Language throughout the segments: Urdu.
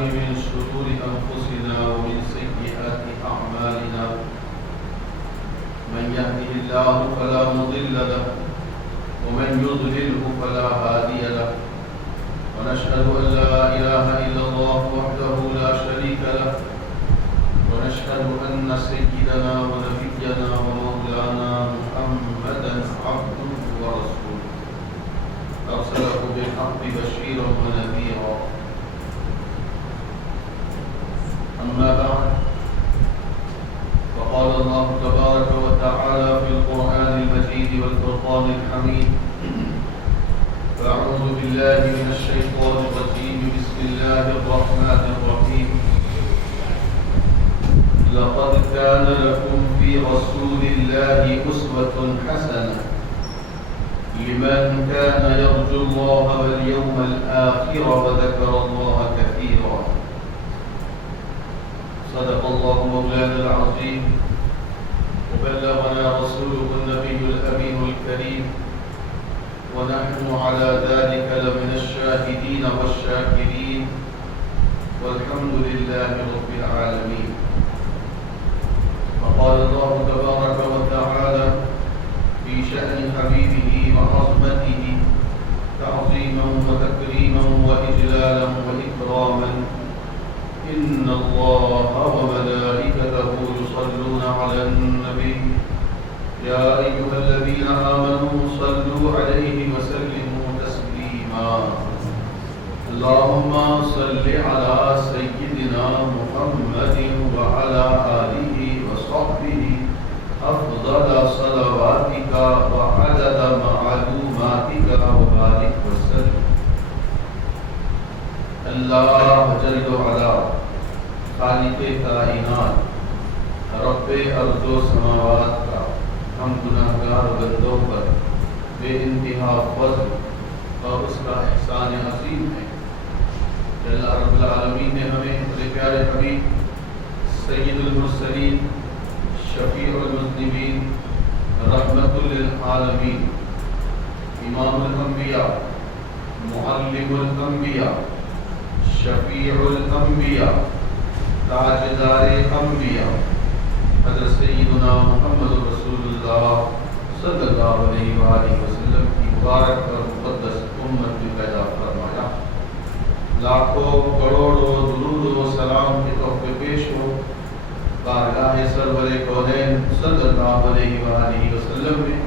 من شرور أنفسنا ومن سيئات أعمالنا من يهده الله فلا مضل له ومن يضلله فلا هادي له ونشهد أن لا إله إلا الله وحده لا شريك له ونشهد أن سيدنا ونبينا ومولانا محمدا عبده ورسوله أرسله بالحق بشيرا ونذيرا أما بعد فقال الله تبارك وتعالى في القرآن المجيد والفرقان الحميد فأعوذ بالله من الشيطان الرجيم بسم الله الرحمن الرحيم لقد كان لكم في رسول الله أسوة حسنة لمن كان يرجو الله واليوم الآخر وذكر الله كثيرا صدق الله مولانا العظيم وبلغنا رسوله النبي الأمين الكريم ونحن على ذلك لمن الشاهدين والشاكرين والحمد لله رب العالمين. وقال الله تبارك وتعالى في شأن حبيبه وعظمته تعظيما وتكريما وإجلالا وإكراما إن الله وملائكته يصلون على النبي يا أيها الذين آمنوا صلوا عليه وسلموا تسليما اللهم صل على سيدنا محمد وعلى آله وصحبه أفضل صلواتك وعدد معلوماتك وبارك وسلم. اللہ جل وعلا خالق کائنات رب ارض و سماوات کا ہم گناہگار بندوں پر بے انتہا فضل اور اس کا احسان عظیم ہے کہ اللہ رب العالمین نے ہمیں اپنے پیارے حبیب سید المرسلین شفیع المذنبین رحمت للعالمین امام الانبیاء معلم الانبیاء شفیع الانبیاء تاجدار انبیاء حضرت سیدنا محمد رسول اللہ صلی اللہ علیہ وآلہ وسلم کی مبارک اور مقدس امت میں پیدا فرمایا. لاکھوں کروڑوں درود و سلام کے تحفے پیش ہو بارگاہ سرور کونین صلی اللہ علیہ وآلہ وسلم میں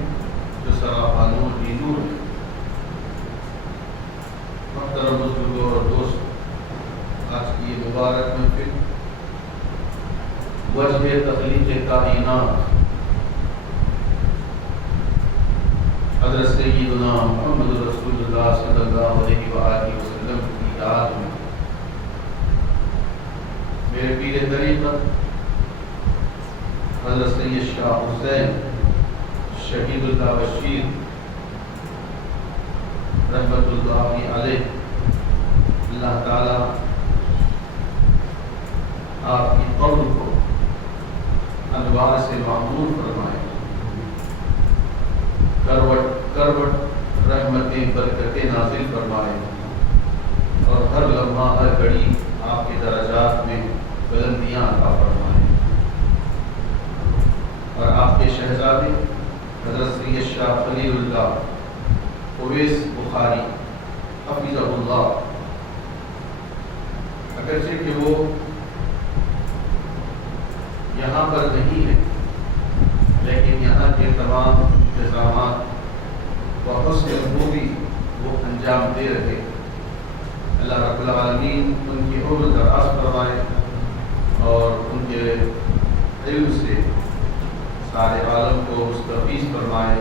جو سراپا نور کی نور ہے. محترم بزرگوں اور دوست، آج کی یہ مبارک محفل وجہ تخلیق کائنات حضرت سیدنا محمد رسول اللہ صلی اللہ علیہ وآلہ وسلم کی یاد میں میرے پیر طریقت حضرت سید شاہ حسین شہید اللہ بشیر رحمت اللہ علیہ، اللہ تعالی آپ کی قبر کو انوار سے معمور فرمائے، کروٹ کروٹ رحمتیں برکتیں نازل فرمائے اور ہر لمحہ ہر گھڑی آپ کے درجات میں بلندیاں عطا فرمائے اور آپ کے شہزادے حضرت سید شاہ خلیل اللہ اویس بخاری حفظہ اللہ، اگرچہ کہ وہ یہاں پر نہیں ہے لیکن یہاں کے تمام انتظامات بحسن خوبی وہ انجام دے رہے. اللہ رب العالمین ان کی عمر دراز فرمائے اور ان کے علم سے سارے عالم کو مستفیض فرمائے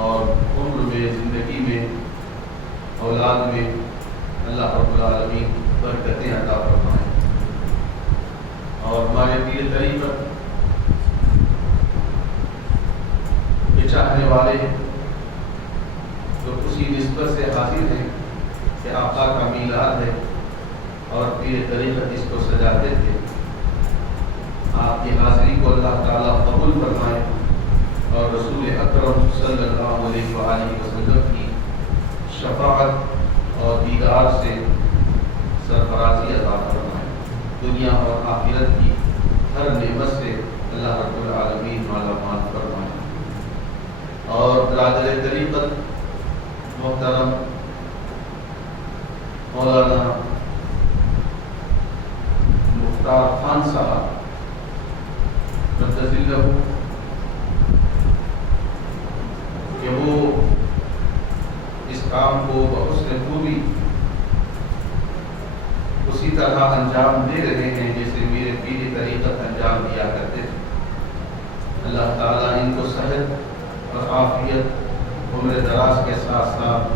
اور عمر میں زندگی میں اولاد میں اللہ رب العالمین برکتیں عطا فرمائے. اور ہمارے پیر طریقت کے چاہنے والے جو اسی نسبت سے حاضر ہیں کہ آقا کا میلاد ہے اور پیر طریقت اس کو سجاتے تھے، آپ کی حاضری کو اللہ تعالیٰ قبول فرمائے اور رسول اکرم صلی اللہ علیہ وآلہ وسلم کی شفاعت اور دیدار سے سرفرازی العالمین مالا مال فرمائے۔ اور برادر طریقت محترم مولانا مختار خان صاحب متضل کہ وہ اس کام کو بحسن خوبی اسی طرح انجام دے رہے ہیں جیسے میرے پیر طریقت انجام دیا کرتے تھے۔ اللہ تعالیٰ ان کو صحت اور عافیت عمر دراز کے ساتھ ساتھ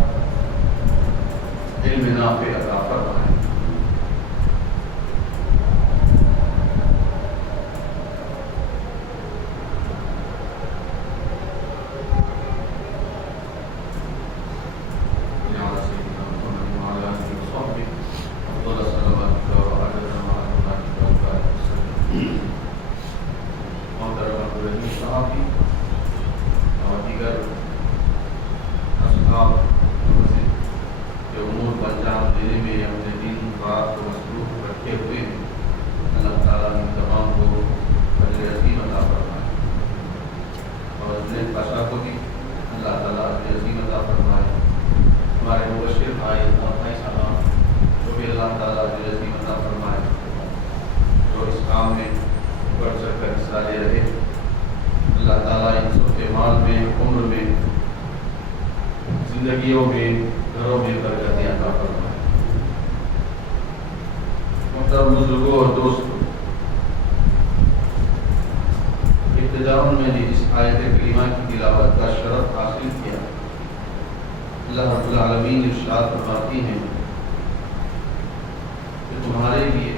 علم نافع عطا فرمائے۔ زندگیوں میں گھروں میں برکتیں عطا فرمائے۔ محترم بزرگوں اور دوستوں، ابتداء میں نے اس آیت کریمہ کی تلاوت کا شرف حاصل کیا۔ اللہ رب العالمین ارشاد فرماتی ہیں کہ تمہارے لیے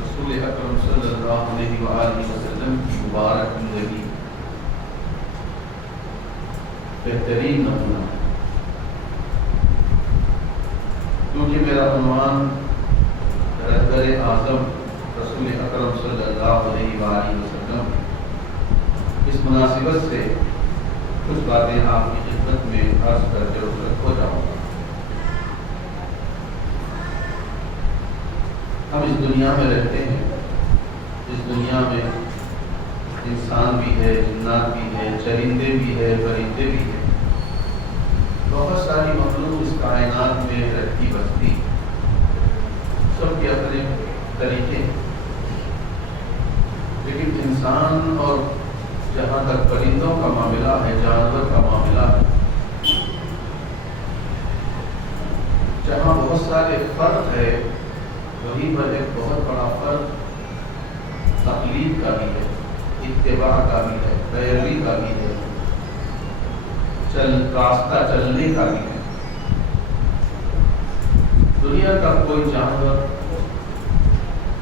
رسول اکرم صلی اللہ علیہ وآلہ وسلم کی مبارک زندگی بہترین نمونہ ہے، کیونکہ میرا عنوان رہبر اعظم رسول اکرم صلی اللہ علیہ وآلہ وسلم، اس مناسبت سے کچھ باتیں آپ کی خدمت میں عرض کر کے رخصت ہو جاؤں گا۔ ہم اس دنیا میں رہتے ہیں، اس دنیا میں انسان بھی ہے، جنات بھی ہے، چرندے بھی ہے، پرندے بھی ہیں، بہت ساری مخلوق اس کائنات میں رہتی بستی، سب کے اپنے طریقے، لیکن انسان اور جہاں تک پرندوں کا معاملہ ہے، جانور کا معاملہ ہے، جہاں بہت سارے فرق ہے، وہیں پر ایک بہت بڑا فرق تقلید کا بھی ہے، اتباع کا بھی ہے، پیروی کا بھی ہے، راستہ چلنے کا بھی ہے۔ دنیا کا کوئی جانور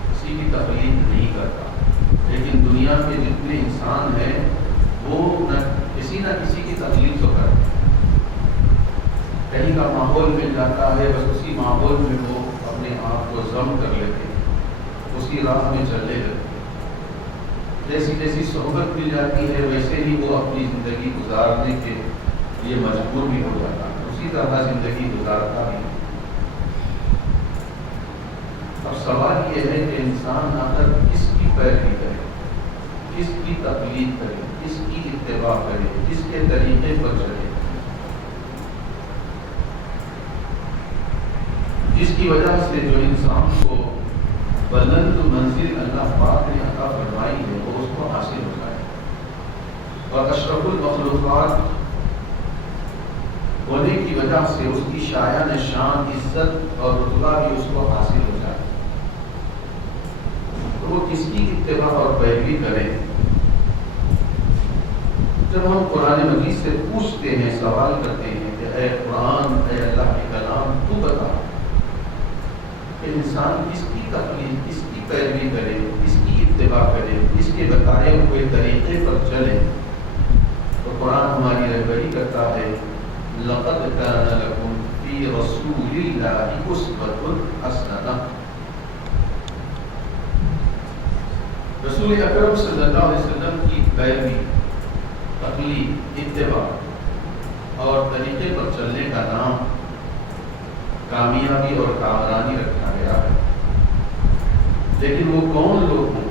کسی کی تقلید نہیں کرتا، لیکن دنیا کے جتنے انسان ہیں وہ کسی نہ کسی کی تقلید تو کرتے ہیں۔ کہیں کا ماحول مل جاتا ہے، بس اسی ماحول میں وہ اپنے آپ کو ضم کر لیتے ہیں، اسی راہ میں چلنے لگتے ہیں۔ جیسی جیسی صحبت مل جاتی ہے ویسے ہی وہ اپنی زندگی گزارنے کے لیے مجبور بھی ہو جاتا ہے، اسی طرح زندگی گزارتا بھی ہے۔ اب سوال یہ ہے کہ انسان اگر کس کی پیروی کرے، کس کی تقلید کرے، کس کی اتباع کرے، کس کے طریقے پر چلے، جس کی وجہ سے جو انسان کو بلند منزل اللہ پاک نے عطا فرمائی ہے وہ اس کو حاصل ہو جائے، اور اشرف المخلوقات ہونے کی وجہ سے اس کی شایان شان، عزت اور رتبہ بھی اس کو حاصل ہو جائے، تو وہ کس کی اتباع اور پیروی کرے۔ جب ہم قرآن مجید سے پوچھتے ہیں، سوال کرتے ہیں کہ اے قرآن، اے اللہ کے کلام، تو بتا کہ انسان کس کی تقلید، کس کی پیروی کرے، کس کی اتباع کرے، کس کے بتائے ہوئے طریقے پر چلے، تو قرآن ہماری رہبری کرتا ہے، لقد كان لكم في رسول الله أسوة حسنة۔ رسول اکرم صلی اللہ علیہ وسلم کی پیروی، تقلید، اتباع اور طریقے پر چلنے کا نام کامیابی اور کامرانی رکھا گیا ہے۔ لیکن وہ کون لوگ ہیں؟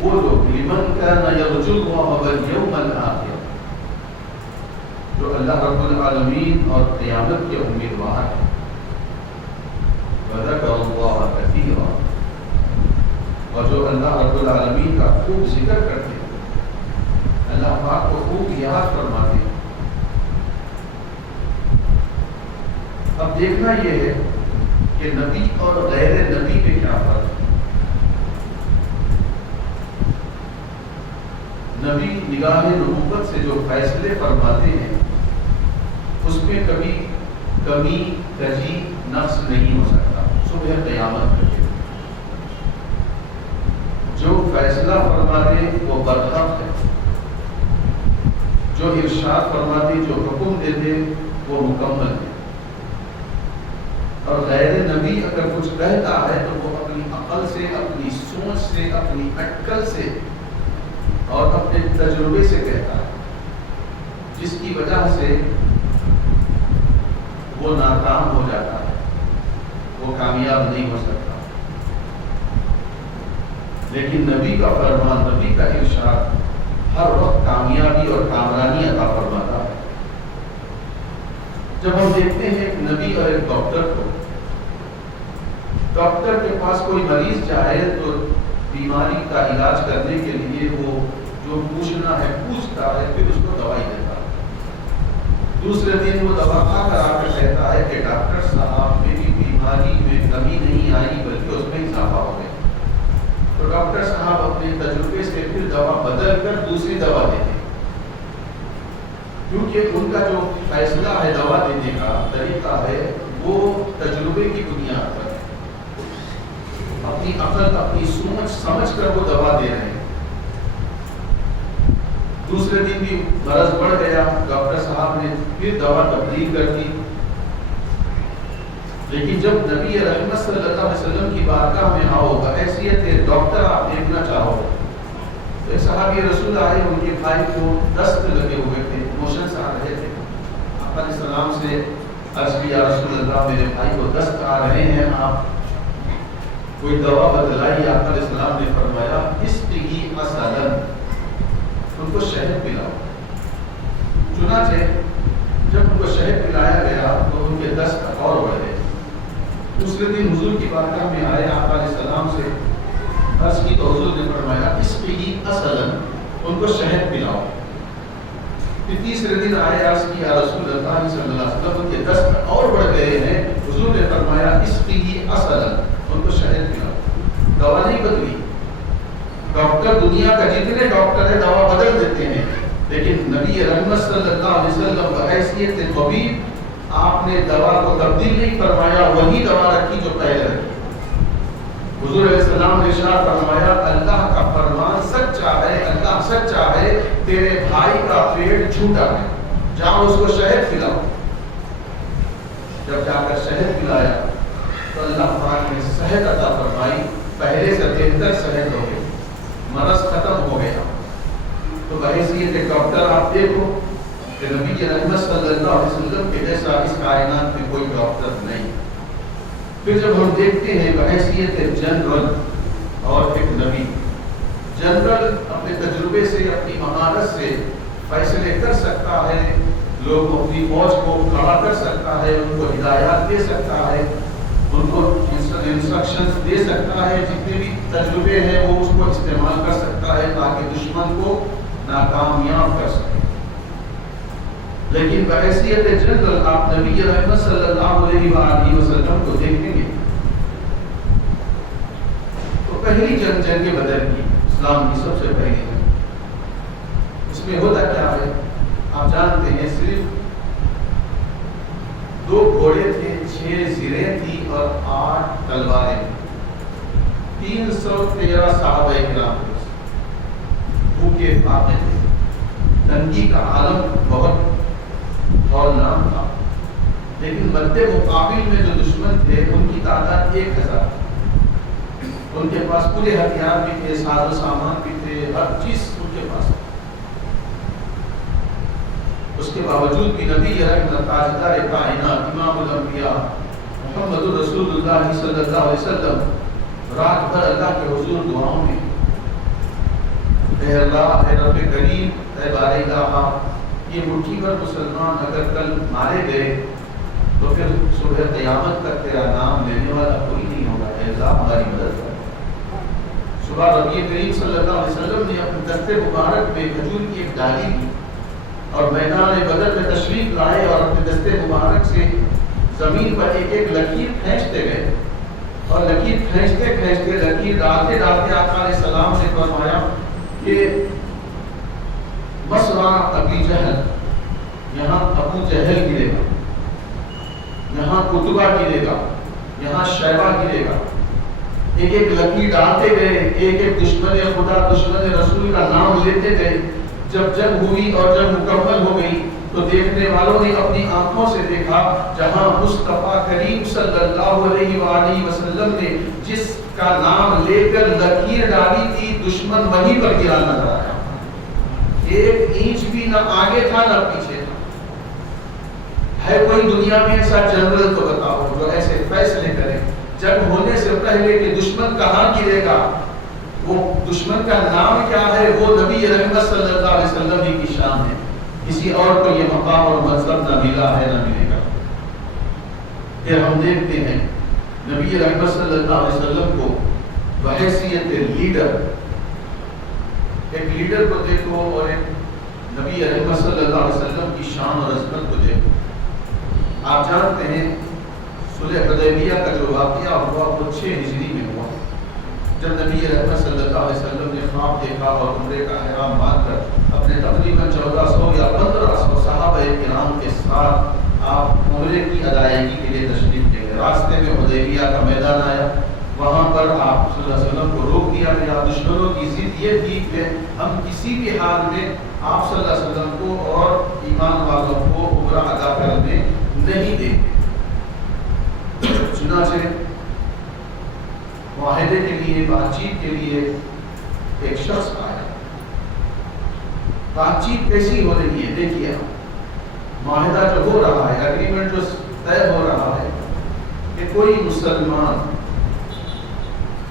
وہ لوگ لمن كان یرجوها والیوم الآخر، جو اللہ رب العالمین اور قیامت کے امیدوار ہیں. وذکر اللہ کثیرا، اور جو اللہ رب العالمین کا خوب ذکر کرتے ہیں، اللہ پاک کو خوب یاد فرماتے ہیں. اب دیکھنا یہ ہے کہ نبی اور غیر نبی میں کیا فرق ہے. نبی نگاہ نبوت سے جو فیصلے فرماتے ہیں اس میں کبھی کمی کجی نقص نہیں ہو سکتا صبح قیامت تک. جو فیصلہ فرماتے وہ برحق ہے، جو ارشاد فرماتے جو حکم دیتے وہ مکمل ہے. اور غیر نبی اگر کچھ کہتا ہے تو وہ اپنی عقل سے، اپنی سوچ سے، اپنی اٹکل سے اور اپنے تجربے سے کہتا ہے، جس کی وجہ سے وہ ناکام ہو جاتا ہے، وہ کامیاب نہیں ہو سکتا. لیکن نبی کا فرمان، نبی کا ارشاد ہر وقت کامیابی اور کامرانی عطا فرماتا ہے. جب ہم دیکھتے ہیں ایک نبی اور ایک ڈاکٹر کو، ڈاکٹر کے پاس کوئی مریض جائے تو بیماری کا علاج کرنے کے لیے وہ جو پوچھنا ہے پوچھتا ہے، پھر اس کو دوائی دیتا ہے. دوسرے دن وہ دوا کھا کر آ کر کہتا ہے کہ ڈاکٹر صاحب میری بیماری میں کمی نہیں آئی بلکہ اس میں اضافہ ہو گیا. تو ڈاکٹر صاحب اپنے تجربے سے پھر دوا بدل کر دوسری دوا دیتے، کیونکہ ان کا جو فیصلہ ہے دوا دینے کا طریقہ ہے وہ تجربے کی بنیاد پر ہے. اپنی عقل، اپنی سوچ سمجھ کر وہ دوا دے رہے ہیں. دوسرے دن بھی مرض بڑھ گیا، ڈاکٹر صاحب نے پھر دوا تبدیل کر دی. لیکن جب نبی رحمت صلی اللہ علیہ وسلم کی بارگاہ میں آؤ، بحیثیت ڈاکٹر آپ دیکھنا چاہو، تو ایک صحابی رسول آئے، ان کے بھائی کو دست لگے ہوئے تھے، موشنز آ رہے تھے. آپ علیہ السلام سے عرض کیا، رسول اللہ میرے بھائی کو دست آ رہے ہیں، آپ کوئی دوا بدلائی. آپ علیہ السلام نے فرمایا اسقیہ عسلا، ان کو شہد پلاؤ. چنانچہ جب ان کو شہد پلایا گیا تو ان کے دست اور بڑھ گئے. دوسرے دن حضور کی بارگاہ میں آئے، آپ علیہ السلام سے عرض کی تو حضور نے فرمایا اسقیہ عسلا، ان کو شہد پلاؤ. پھر تیسرے دن آئے، عرض کی یا رسول اللہ صلی اللہ علیہ وسلم ان کے دست اور بڑھ گئے ہیں. حضور نے فرمایا اسقیہ عسلا، ان کو شہد پلاؤ. دوا نہیں بدلی. ڈاکٹر دنیا کا جتنے ڈاکٹر ہیں دوا بدل دیتے ہیں، لیکن نبی رحمت صلی اللہ علیہ وسلم بحیثیت طبیب آپ نے دوا کو تبدیل نہیں فرمایا، وہی دوا رکھی جو پہلے رکھی. حضور علیہ السلام نے ارشاد فرمایا اللہ کا فرمان سچا ہے، اللہ سچا ہے، تیرے بھائی کا پیٹ جھوٹا ہے، جاؤ اس کو شہد پلاؤ. جب جا کر شہد پلایا تو اللہ پاک نے صحت عطا فرمائی، پہلے سے بہتر صحت ہو گئی، مرض ختم ہو گیا. تو بحیثیت ایک ڈاکٹر آپ دیکھو کہ نبی کی رحمت صلی اللہ علیہ وسلم کے جیسا اس کائنات میں کوئی ڈاکٹر نہیں. پھر جب ہم دیکھتے ہیں بحیثیت جنرل اور ایک نبی، جنرل اپنے تجربے سے، اپنی مہارت سے فیصلے کر سکتا ہے، لوگ اپنی فوج کو کھڑا کر سکتا ہے، ان کو ہدایات دے سکتا ہے، ان کو انسٹرکشنز دے سکتا ہے، جتنے بھی تجربے ہیں وہ اس کو استعمال کر سکتا ہے تاکہ دشمن کو ناکامیاب کر سکے. لیکن بحیثیت جنرل آپ نبی رحمت صلی اللہ علیہ وآلہ وسلم کو دیکھیں گے تو پہلی جنگ بدر کی، اسلام کی سب سے پہلی جنگ، اس میں ہوتا کیا ہے آپ جانتے ہیں، صرف 2 گھوڑے تھے، 6 زرہیں تھی اور 8 تلواریں، 313 صحابہ کرام بھوکے فاقے تھے. تنگی کا عالم بہت ہولناک تھا، لیکن مد مقابل میں جو دشمن تھے ان کی تعداد 1000. ان کے پاس پورے ہتھیار بھی تھے، ساز و سامان بھی تھے، ہر چیز ان کے پاس. اس کے باوجود بھی نبی رحمت تاجدار کائنات امام الانبیاء محمد رسول اللہ صلی اللہ علیہ وسلم رات بھر اللہ کے حضور دعاؤں میں اے اللہ، اے رب کریم، اے باری الہ، یہ مٹھی پر مسلمان اگر کل مارے گئے تو پھر صبح قیامت تک تیرا نام لینے والا کوئی نہیں ہوگا۔ اے اللہ ہماری مدد کر۔ صبح نبی کریم صلی اللہ علیہ وسلم نے اپنے دست مبارک میں کھجور کی ایک ڈالی دی اور میدان بدر میں تشریف لائے اور اپنے دست مبارک سے زمین پر ایک ایک لکیر کھینچتے گئے اور لکیر کھینچتے کھینچتے لکیر ڈالتے ڈالتے آقا علیہ السلام نے فرمایا کہ مسرع ابی جہل، یہاں ابو جہل گرے گا، یہاں قطبہ گرے گا، یہاں شیبہ گرے گا۔ ایک ایک لکیر ڈالتے گئے، ایک ایک دشمن خدا دشمن رسول کا نام لیتے گئے۔ جب جنگ ہوئی اور جنگ مکمل ہو گئی تو دیکھنے والوں نے اپنی آنکھوں سے دیکھا جہاں مصطفیٰ کریم صلی اللہ علیہ وآلہ وسلم نے جس کا نام لے کر لکیر ڈالی تھی، دشمن وہیں پر گرا نظر آیا۔ ایک انچ بھی نہ آگے تھا نہ پیچھے تھا۔ ہے کوئی دنیا میں ایسا جنرل تو بتاؤ جو ایسے فیصلے کرے جنگ ہونے سے پہلے کہ دشمن کہاں گرے گا، وہ دشمن کا نام کیا ہے، وہ نبی رحمت صلی اللہ علیہ وسلم ہی کی شان ہے۔ کسی اور کو یہ مقام اور منصب نہ ملا ہے نہ ملے گا۔ پھر ہم دیکھتے ہیں نبی رحمت صلی اللہ علیہ وسلم کو بحیثیت لیڈر، ایک لیڈر کو دیکھو اور ایک نبی رحمت صلی اللہ علیہ وسلم کی شان اور عظمت کو دیکھو۔ آپ جانتے ہیں صلح حدیبیہ کا جو واقعہ ہوا وہ 6 ہجری میں ہوا، جب نبی رحمت صلی اللہ علیہ وسلم نے خواب دیکھا اور عمرے کا احرام باندھ کر اپنے تقریباً 1400 یا 1500 صحابہ کرام کے ساتھ آپ عمرے کی ادائیگی کے لیے تشریف لے گئے۔ راستے میں حدیبیہ کا میدان آیا، وہاں پر آپ صلی اللہ علیہ وسلم کو روک دیا گیا۔ دشمنوں کی ضد یہ تھی کہ ہم کسی بھی حال میں آپ صلی اللہ علیہ وسلم کو اور ایمان والوں کو عمرہ ادا کرنے نہیں دیں گے۔ چنانچہ معاہدے کے لیے، بات چیت کے لیے ایک شخص آیا۔ بات چیت کیسی ہو رہی ہے دیکھیے، معاہدہ جو ہو رہا ہے، اگریمنٹ جو طے ہو رہا ہے کہ کوئی مسلمان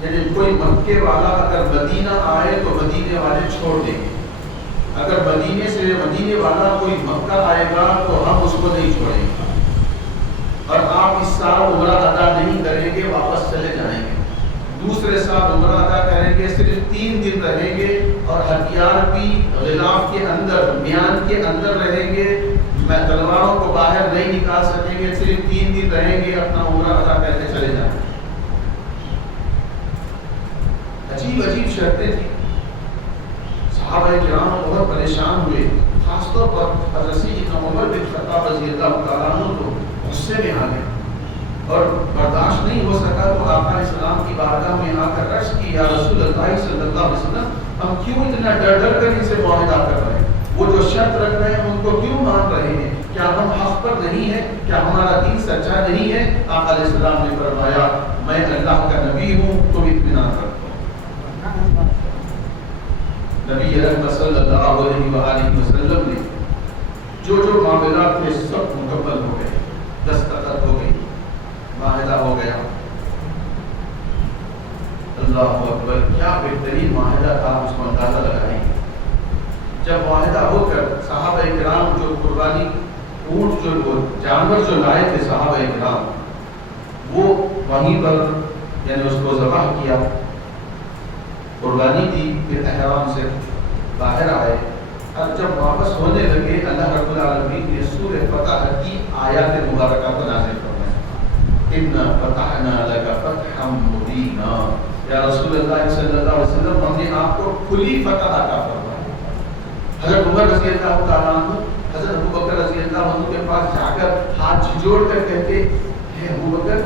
یعنی کوئی مکے والا اگر مدینہ آئے تو مدینے والے چھوڑ دیں گے، اگر مدینے سے مدینے والا کوئی مکہ آئے گا تو ہم اس کو نہیں چھوڑیں گے، اور آپ اس سال عمرہ ادا نہیں کریں گے، واپس چلے جائیں گے۔ دوسرے سال عمرہ ادا کریں گے، صرف 3 دن رہیں گے اور ہتھیار بھی غلاف کے اندر، میان کے اندر رہیں گے، تلواروں کو باہر نہیں نکال سکیں گے، صرف 3 دن رہیں گے، اپنا عمرہ ادا کر کے چلے جائیں گے۔ عجیب عجیب شرطیں تھیں۔ صحابہ کرام بہت پریشان ہوئے، خاص طور پر حضرت سیدنا عمر بن خطاب رضی اللہ تعالیٰ عنہ تو غصے میں آ گئے اور برداشت نہیں ہو سکا تو آقا علیہ السلام کی بارگاہ میں آ کر عرض کی، یا رسول اللہ صلی اللہ علیہ وسلم، ہم کیوں اتنا ڈر ڈر کر ان سے معاہدہ کر رہے ہیں؟ وہ جو شرط رکھ رہے ہیں ان کو کیوں مان رہے ہیں؟ کیا ہم حق پر نہیں ہیں؟ کیا ہمارا دین سچا نہیں ہے؟ آقا علیہ السلام نے فرمایا، میں اللہ کا نبی ہوں، تم اطمینان رکھو۔ نبی رحمت صلی اللہ علیہ وآلہ وسلم نے جو معاملات تھے سب مکمل ہو گئے، دستخط ہو گئی، معاہدہ ہو گیا۔ اللہ اکبر، کیا بہترین معاہدہ تھا، اس کو اندازہ لگائیں۔ جب معاہدہ ہو کر صحابہ کرام جو قربانی اونٹ جو جانور جو لائے تھے صحابہ کرام، وہ وہیں پر یعنی اس کو ذبح کیا، قربانی دی، پھر احرام سے باہر آئے، اور جب واپس ہونے لگے اللہ رب العالمین نے سورہ فتح کی آیات مبارکہ کو نازل فرمایا، اِنَّا فَتَحْنَا لَكَ فَتْحًا مُبِينًا۔ یا رسول اللہ صلی اللہ علیہ وسلم، ہم نے آپ کو کھلی فتح عطا فرمائی۔ حضرت عمر رضی اللہ تعالیٰ عنہ حضرت ابوبکر رضی اللہ عنہ کے پاس جا کر ہاتھ جھجوڑ کر کہتے ہیں، ابوبکر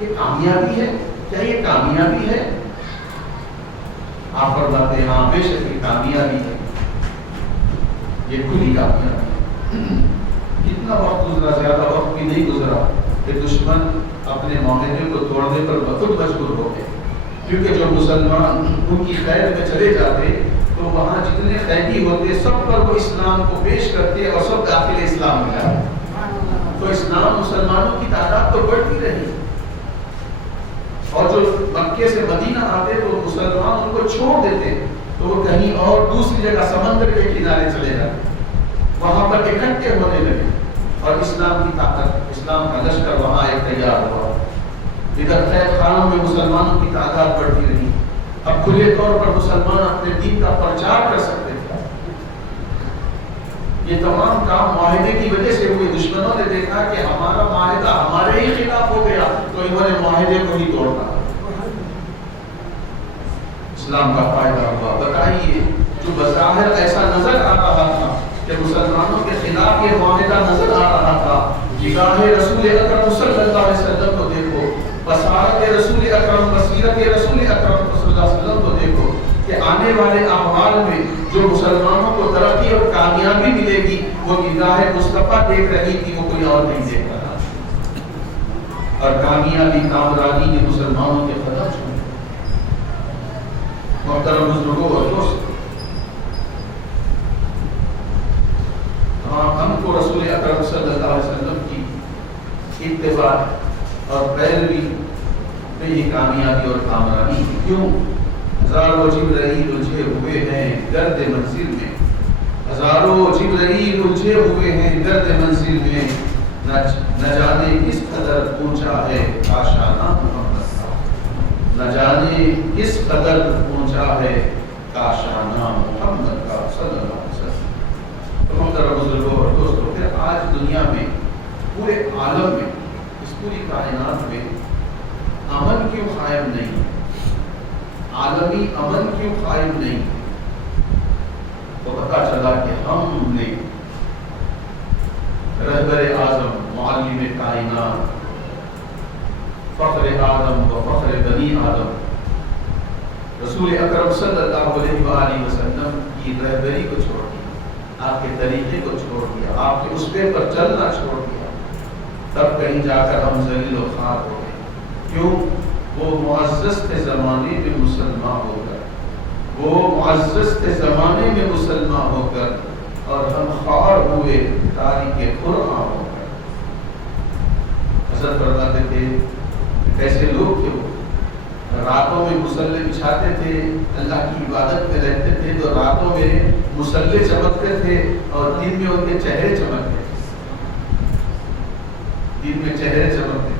یہ کامیابی ہے، کیا یہ کامیابی ہے؟ آپ فرماتے ہیں، ہاں بے شک یہ کامیابی ہے، یہ کھلی کامیابی ہے۔ کتنا وقت گزرا، زیادہ وقت بھی نہیں گزرا کہ دشمن اپنے معاہدے کو توڑنے پر خود مجبور ہو گئے، کیونکہ جو مسلمان ان کی خیر میں چلے جاتے تو وہاں جتنے قیدی ہوتے سب پر وہ اسلام کو پیش کرتے اور سب داخل اسلام میں جاتے، تو اسلام مسلمانوں کی تعداد تو بڑھتی رہی، اور جو مکے سے مدینہ آتے تو مسلمان ان کو چھوڑ دیتے تو وہ کہیں اور دوسری جگہ سمندر کے کنارے چلے جاتے، وہاں پر اکٹھے ہونے لگے اور اسلام کی طاقت، اسلام کا لشکر وہاں ایک تیار ہوا۔ ادھر قید خانوں میں مسلمانوں کی تعداد بڑھتی رہی، اب کھلے طور پر مسلمان اپنے دین کا پرچار کر سکتے تھے۔ یہ تمام کام معاہدے کی وجہ سے ہوئے۔ دشمنوں نے دیکھا کہ ہمارا معاہدہ ہمارے ہی خلاف ہو گیا، تو انہوں نے معاہدے کو ہی توڑا۔ اسلام کا فائدہ ہوا۔ بتائیے، جو بظاہر ایسا نظر آ رہا تھا کہ مسلمانوں کے خلاف یہ معاہدہ نظر آ رہا تھا، نگاہ رسول اکرم صلی اللہ علیہ وسلم کو دیکھو، بصارت رسول اکرم، بصیرت رسول اکرم صلی اللہ علیہ وسلم کو دیکھو کہ آنے والے اعمال میں جو مسلمانوں کو ترقی اور کامیابی ملے گی وہ نگاہ مصطفیٰ دیکھ رہی تھی، وہ کوئی اور نہیں دیکھ رہا۔ اور کامیابی، کامرانی نے مسلمانوں کے قدم چھوئے۔ محترم بزرگوں اور دوستوں، ہم کو رسول اکرم صلی اللہ علیہ وسلم کی اتباع اور پیروی میں یہ کامیابی اور کامرانی ہے۔ کیوں؟ ہزاروں جبرائیل الجھے ہوئے ہیں گرد منزل میں، ہزاروں جبرائیل الجھے ہوئے ہیں گرد منزل میں، نہ جانے کس قدر اونچا ہے کاشانہ محمد کا، نہ جانے کس قدر اونچا ہے کاشانہ محمد کا صلی اللہ علیہ وسلم۔ تو محترم بزرگوں اور دوستوں، پھر آج دنیا میں، پورے عالم میں، اس پوری کائنات میں امن کیوں قائم نہیں؟ عالمی امن کیوں قائم نہیں؟ تو پتہ چلا کہ ہم نے رہبر اعظم، معلم کائنات، فخر آدم و فخر بنی آدم، رسول اکرم صلی اللہ علیہ وآلہ وسلم کی رہبری کو چھوڑ دیا، آپ کے طریقے کو چھوڑ دیا، آپ کے اسوے پر چلنا چھوڑ دیا، تب کہیں جا کر ہم ذلیل و خوار ہو گئے۔ کیوں؟ وہ معزز تھے زمانے میں مسلمان ہو کر، وہ معزز تھے زمانے میں مسلمان ہو کر، اور ہم خوار ہوئے تاریخ قرآن ہو کر۔ حضرت فرماتے تھے، کیسے لوگ تھے وہ؟ راتوں میں مصلے بچھاتے تھے، اللہ کی عبادت میں رہتے تھے، تو راتوں میں مصلے چمکتے تھے اور دن میں ان کے چہرے چمکتے تھے، دن میں چہرے چمکتے تھے،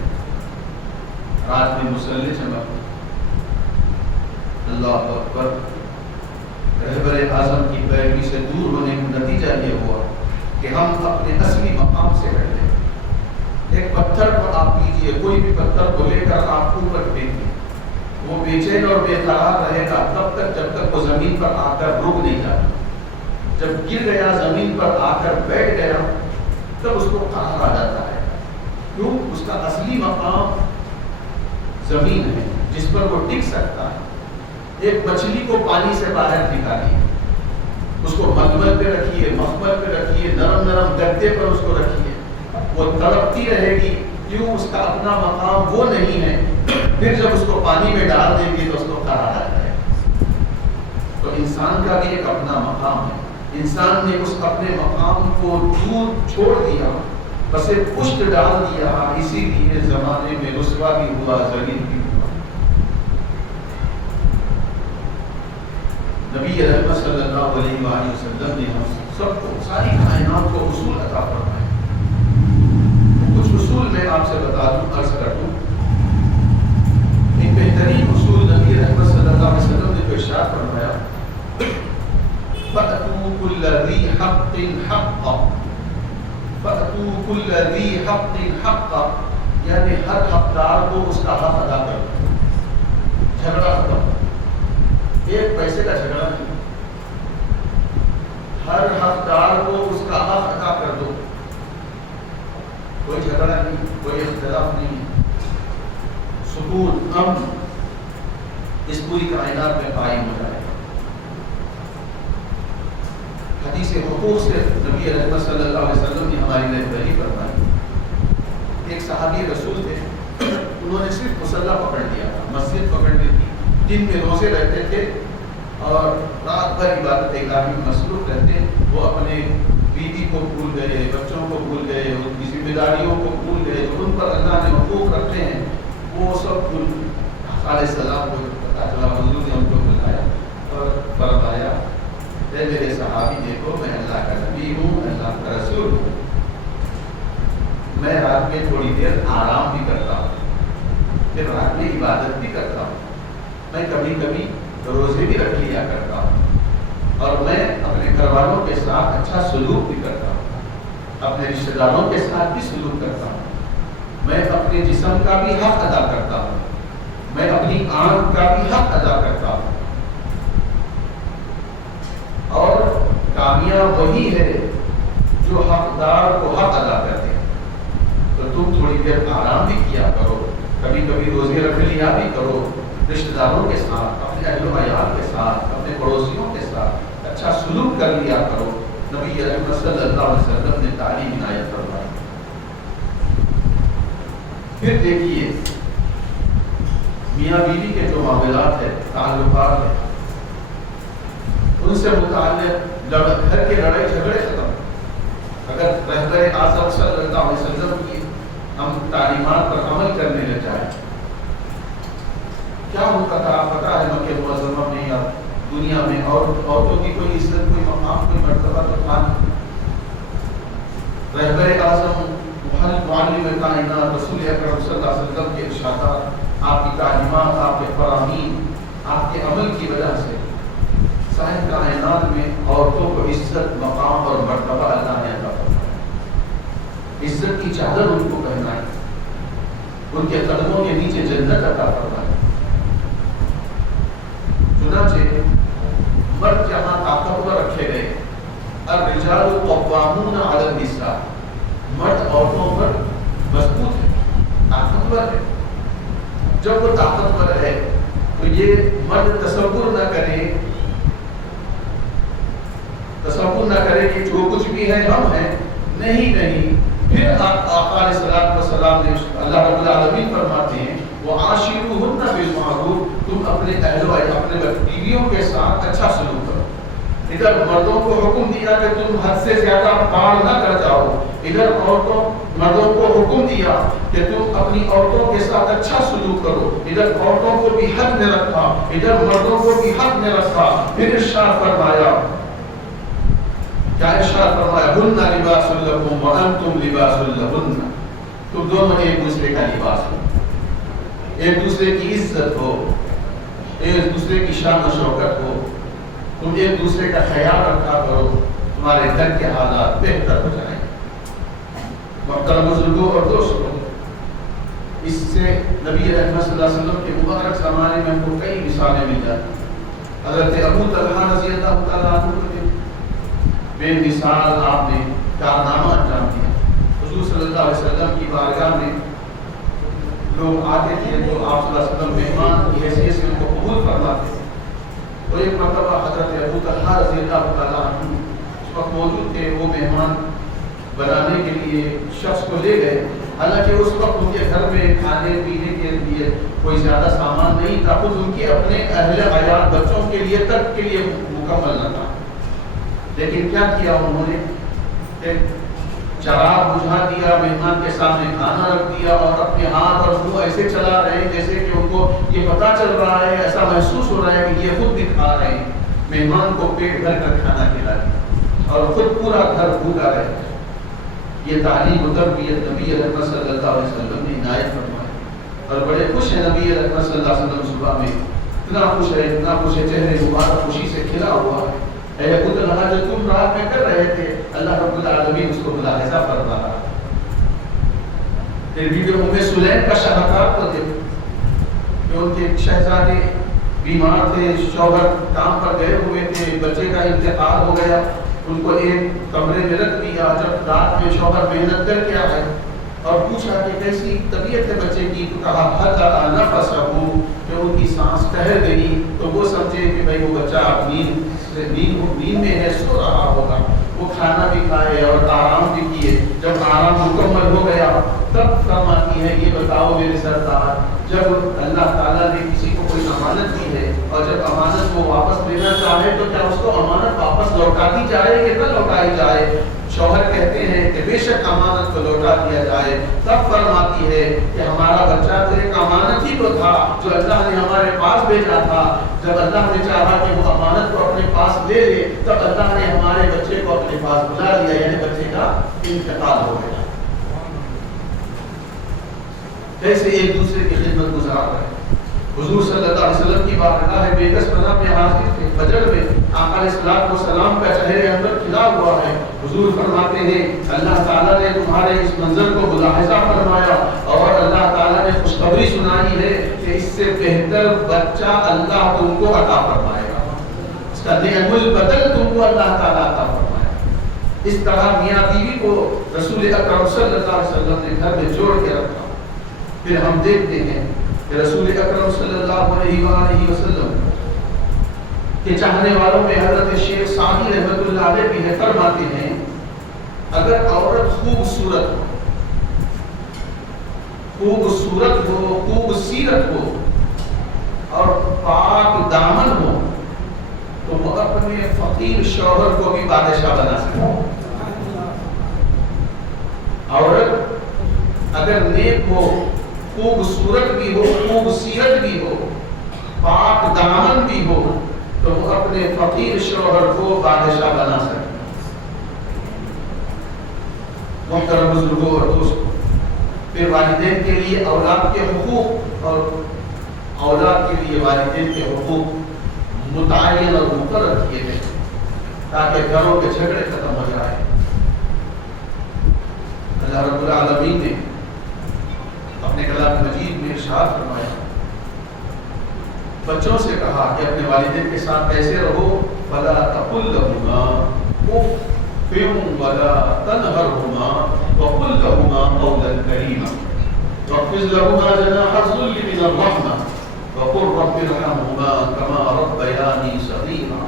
رات میں مصلے چمکتے۔ اللہ اکبر۔ رہبر اعظم کی پیروی سے دور ہونے کا نتیجہ یہ ہوا کہ ہم اپنے اصلی مقام سے ہٹ گئے۔ ایک پتھر کو آپ لیجیے، کوئی بھی پتھر کو لے کر آپ اوپر پھینکیے، وہ بے چین اور بے قرار رہے گا تب تک جب تک وہ زمین پر آ کر رک نہیں جاتا۔ جب گر گیا، زمین پر آ کر بیٹھ گیا، تب اس کو قرار آ جاتا ہے۔ کیوں؟ اس کا اصلی مقام زمین ہے جس پر وہ ٹک سکتا ہے۔ ایک مچھلی کو پانی سے باہر نکالیے، اس کو ململ پہ رکھیے، مخمل پہ رکھیے، نرم نرم گدے پر اس کو رکھیے، وہ تڑپتی رہے گی۔ کیوں؟ اس کا اپنا مقام وہ نہیں ہے۔ پھر جب اس کو پانی میں ڈال دیں گے تو اس کو قرار آ جائے گا۔ تو انسان کا بھی ایک اپنا مقام ہے۔ انسان نے اس اپنے مقام کو دور چھوڑ دیا، بس ایک پشت ڈال دیا، اسی لیے زمانے میں رسوا بھی ہوا، ذلیل بھی ہوا۔ نبی رحمت صلی اللہ علیہ وآلہ وسلم نے ہم سب کو، ساری کائنات کو اصول عطا فرمائے۔ کچھ اصول میں آپ سے بتا دوں، عرض کر دوں۔ ایک بہترین اصول نبی رحمت صلی اللہ علیہ وسلم نے ارشاد فرمایا، فَأْتُوا كُلَّ ذِي حَقٍّ حَقًّا، فَأْتُوا كُلَّ ذِي حَقٍّ حَقًّا، یعنی ہر حقدار کو اس کا حق ادا کر دو۔ جھگڑا ختم، ایک پیسے کا جھگڑا نہیں، ہر حقدار کو اس کا حق ادا کر دو۔ کوئی جھگڑا نہیں، کوئی اختلاف نہیں، سکون، امن اس پوری کائنات میں قائم ہو جائے گا۔ حدیث حقوق سے نبی رحمت صلی اللہ علیہ وسلم نے ہماری رہبری فرمائی۔ ایک صحابی رسول تھے، انہوں نے صرف مصلی پکڑ لیا تھا، مسجد پکڑ لی تھی، دن میں روزے رہتے تھے اور رات بھر عبادت الہی میں مصروف رہتے۔ وہ اپنے بیوی کو بھول گئے، بچوں کو بھول گئے، ان کی ذمہ داریوں کو بھول گئے، جو ان پر اللہ نے حقوق رکھے ہیں وہ سب بھول۔ علیہ السلام کو پتہ چلا، حضور نے ان کو بلایا اور فرمایا اے میرے صحابی دیکھو میں اللہ کا نبی ہوں، اللہ کا رسول ہوں، میں رات میں تھوڑی دیر آرام بھی کرتا ہوں، پھر رات میں عبادت بھی کرتا ہوں، میں کبھی کبھی روزے بھی رکھ لیا کرتا ہوں، اور میں اپنے گھر والوں کے ساتھ اچھا سلوک بھی کرتا ہوں، اپنے رشتہ داروں کے ساتھ بھی سلوک کرتا ہوں، میں اپنے جسم کا بھی حق ادا کرتا ہوں، میں اپنی آنکھ کا بھی حق ادا کرتا ہوں، اور کامیاب وہی ہے جو حقدار کو حق ادا کرتے ہیں۔ تو تم تھوڑی دیر آرام بھی کیا کرو، کبھی کبھی روزے رکھ لیا بھی کرو، رشتہ داروں کے ساتھ، اپنے اہل و عیال کے ساتھ، اپنے پڑوسیوں کے ساتھ اچھا سلوک کر لیا کرو۔ نبی اکرم صلی اللہ علیہ وسلم نے تعلیم عنایت فرمائی۔ پھر دیکھیے میاں بیوی کے جو معاملات ہیں، تعلقات ہیں، ان سے متعلق گھر کے لڑائی جھگڑے ختم۔ اگر رہبر اعظم صلی اللہ علیہ وسلم کی ہم تعلیمات پر عمل کرنے لگ جائیں، کیا ہوتا تھا پتہ ہے مکہ معظمہ میں یا دنیا میں عورتوں کی کوئی عزت، کوئی مقام، کوئی مرتبہ تو تھا نہیں۔ رہبر اعظم معلم کائنات رسول اکرم صلی اللہ علیہ وسلم کے ارشادات، آپ کی تعلیمات، آپ کے فرامین، آپ کے عمل کی وجہ سے صاحب کائنات میں عورتوں کو عزت، مقام اور مرتبہ اللہ نے عطا فرمایا۔ عزت کی چادر ان کو پہنائی، ان کے قدموں کے نیچے جنت عطا فرمائی۔ چنانچہ مرد جہاں طاقتور رکھے گئے، الرجال قوامون علی النساء، مرد عورتوں پر مضبوط ہے، طاقتور ہے۔ جب وہ طاقتور ہے تو یہ مرد تصور نہ کرے کہ جو کچھ بھی ہے ہم ہیں، نہیں۔ پھر آقا علیہ الصلوۃ والسلام نے، اللہ رب العالمین فرماتے ہیں وَعَاشِرُوهُنَّ بِالْمَعْرُوفِ، تم اپنے اہل و اپنے بیویوں کے ساتھ اچھا سلوک کرو۔ ادھر مردوں کو حکم دیا کہ تم حد سے زیادہ پار نہ کر جاؤ، ادھر مردوں کو حکم دیا کہ تم اپنی عورتوں کے ساتھ اچھا سلوک کرو، ادھر عورتوں کو بھی حد میں رکھا، ادھر مردوں کو بھی حد میں رکھا۔ پھر ارشاد فرمایا، کیا ارشاد فرمایا؟ ہن لباس لکم وانتم لباس لہن، تم دونوں ایک دوسرے کا لباس ہو، ایک دوسرے کی عزت ہو، ایک دوسرے کی شان و شوکت ہو، تم ایک دوسرے کا خیال رکھا کرو، تمہارے گھر کے حالات بہتر ہو جائیں۔ محترم بزرگوں اور دوستوں، اس سے نبی رحمت صلی اللہ علیہ وسلم کے مبارک زمانے میں ہم کو کئی مثالیں مل جاتی۔ حضرت ابو طلحہ رضی اللہ تعالیٰ عنہ کے بے مثال آپ نے کارنامہ انجام دیا۔ حضور صلی اللہ علیہ وسلم کی بارگاہ میں لوگ آتے تھے تو آپ صلی اللہ علیہ وسلم مہمان کی حیثیت سے ان کو قبول فرماتے تھے۔ تو ایک مرتبہ حضرت ابو طلحہ رضی اللہ تعالیٰ عنہ اس وقت موجود تھے، وہ مہمان بنانے کے لیے شخص کو لے گئے، حالانکہ اس وقت ان کے گھر میں کھانے پینے کے لیے کوئی زیادہ سامان نہیں تھا، خود ان کے اپنے اہل عیال بچوں کے لیے تک کے لیے مکمل نہ تھا۔ لیکن کیا کیا انہوں نے؟ ایک چراغ بجھا دیا، مہمان کے سامنے کھانا رکھ دیا اور اپنے ہاتھ اور منہ ایسے چلا رہے ہیں جیسے کہ ان کو یہ پتا چل رہا ہے، ایسا محسوس ہو رہا ہے کہ یہ خود دکھا رہے ہیں، مہمان کو پیٹ بھر کر کھانا کھلائے اور خود پورا گھر بھوکا رہے۔ یہ تعلیم و تربیت نبی اکرم صلی اللہ علیہ وسلم نے عنایت فرمائی، اور بڑے خوش ہیں نبی اکرم صلی اللہ علیہ وسلم صبح میں، اتنا خوش ہے، چہرے مبارک خوشی سے کھلا ہوا ہے۔ اے ابو طلحہ، جو تم رات میں کر رہے تھے، اللہ رب العالمین اس کو ملاحظہ فرما رہا ہے۔ پھر بیوی ام سلیم کا شہکار کو دیکھو کہ ان کے شہزادے بیمار تھے، شوہر کام پر گئے ہوئے تھے، بچے کا انتقال ہو گیا، ان کو ایک کمرے میں رکھ دیا۔ جب رات میں شوہر محنت کر کے آئے اور پوچھا کہ کیسی طبیعت ہے بچے کی، تو کہا حَتَّى نَفَسَهُ، کہ ان کی سانس ٹھہر گئی، تو وہ سمجھے کہ بھئی وہ بچہ نیند میں ہے، سو رہا ہوگا۔ وہ کھانا بھی کھائے اور آرام بھی کیے۔ جب آرام مکمل ہو گیا تب فرماتی ہے، یہ بتاؤ میرے سردار، جب اللہ تعالیٰ نے کسی کو کوئی امانت دی ہے اور جب امانت کو واپس لینا چاہے تو کیا اس کو امانت واپس لوٹا دی جائے کہ نہ لوٹائی جائے؟ شوہر کہتے ہیں کہ بے شک امانت کو لوٹا دیا جائے، تب فرماتی ہے کہ ہمارا بچہ تو ایک امانت ہی تو تھا جو اللہ نے ہمارے پاس بھیجا تھا، جب اللہ نے چاہا کہ وہ امانت کو اپنے پاس لے لے تب اللہ نے ہمارے بچے کو اپنے پاس بلا لیا، یعنی بچے کا انتقال ہو گیا۔ کیسے ایک دوسرے کی خدمت گزار رہے ہیں۔ حضور صلی اللہ علیہ وسلم کی بارگاہ بے کس پناہ میں حاضر تھے، فجر میں آقا علیہ السلام کا چہرے اندر کھلا ہوا ہے۔ حضور فرماتے ہیں اللہ تعالیٰ نے تمہارے اس منظر کو ملاحظہ فرمایا اور اللہ تعالیٰ نے خوشخبری سنائی ہے کہ اس سے بہتر بچہ اللہ تم کو عطا فرمائے گا، اس کا نعم البدل تم کو اللہ تعالیٰ عطا فرمائے گا۔ اس طرح میاں بیوی کو رسول اکرم صلی اللہ علیہ وسلم نے گھر میں جوڑ کے رکھا۔ پھر ہم دیکھتے ہیں کہ رسول اکرم صلی اللہ علیہ وآلہ وسلم کے چاہنے والوں میں حضرت شیخ سعدی رحمۃ اللہ علیہ بھی ہے، فرماتے ہیں اگر عورت خوبصورت ہو، خوب سیرت ہو اور پاک دامن ہو تو وہ اپنے فقیر شوہر کو بھی بادشاہ بنا سکتا۔ عورت اگر نیک ہو، خوبصورت بھی ہو، خوب سیرت بھی ہو، پاک دامن بھی ہو تو وہ اپنے فقیر شوہر کو بادشاہ بنا سکتے۔ محترم بزرگوں اور دوستوں، پھر والدین کے لیے اولاد کے حقوق اور اولاد کے لیے والدین کے حقوق متعین اور مقرر کیے گئے تاکہ گھروں کے جھگڑے ختم ہو جائے۔ اللہ رب العالمین نے اپنے کلام مجید میں ارشاد فرمایا، بچوں سے کہا کہ اپنے والدین کے ساتھ ایسے رہو، وَلَا تَقُلْ لَهُمَا اُفٍّ وَلَا تَنْهَرْهُمَا وَقُلْ لَهُمَا قَوْلًا كَرِيمًا وَاخْفِضْ لَهُمَا جَنَاحَ الذُّلِّ مِنَ الرَّحْمَةِ وَقُلْ رَبِّ ارْحَمْهُمَا كَمَا رَبَّيَانِي صَغِيرًا۔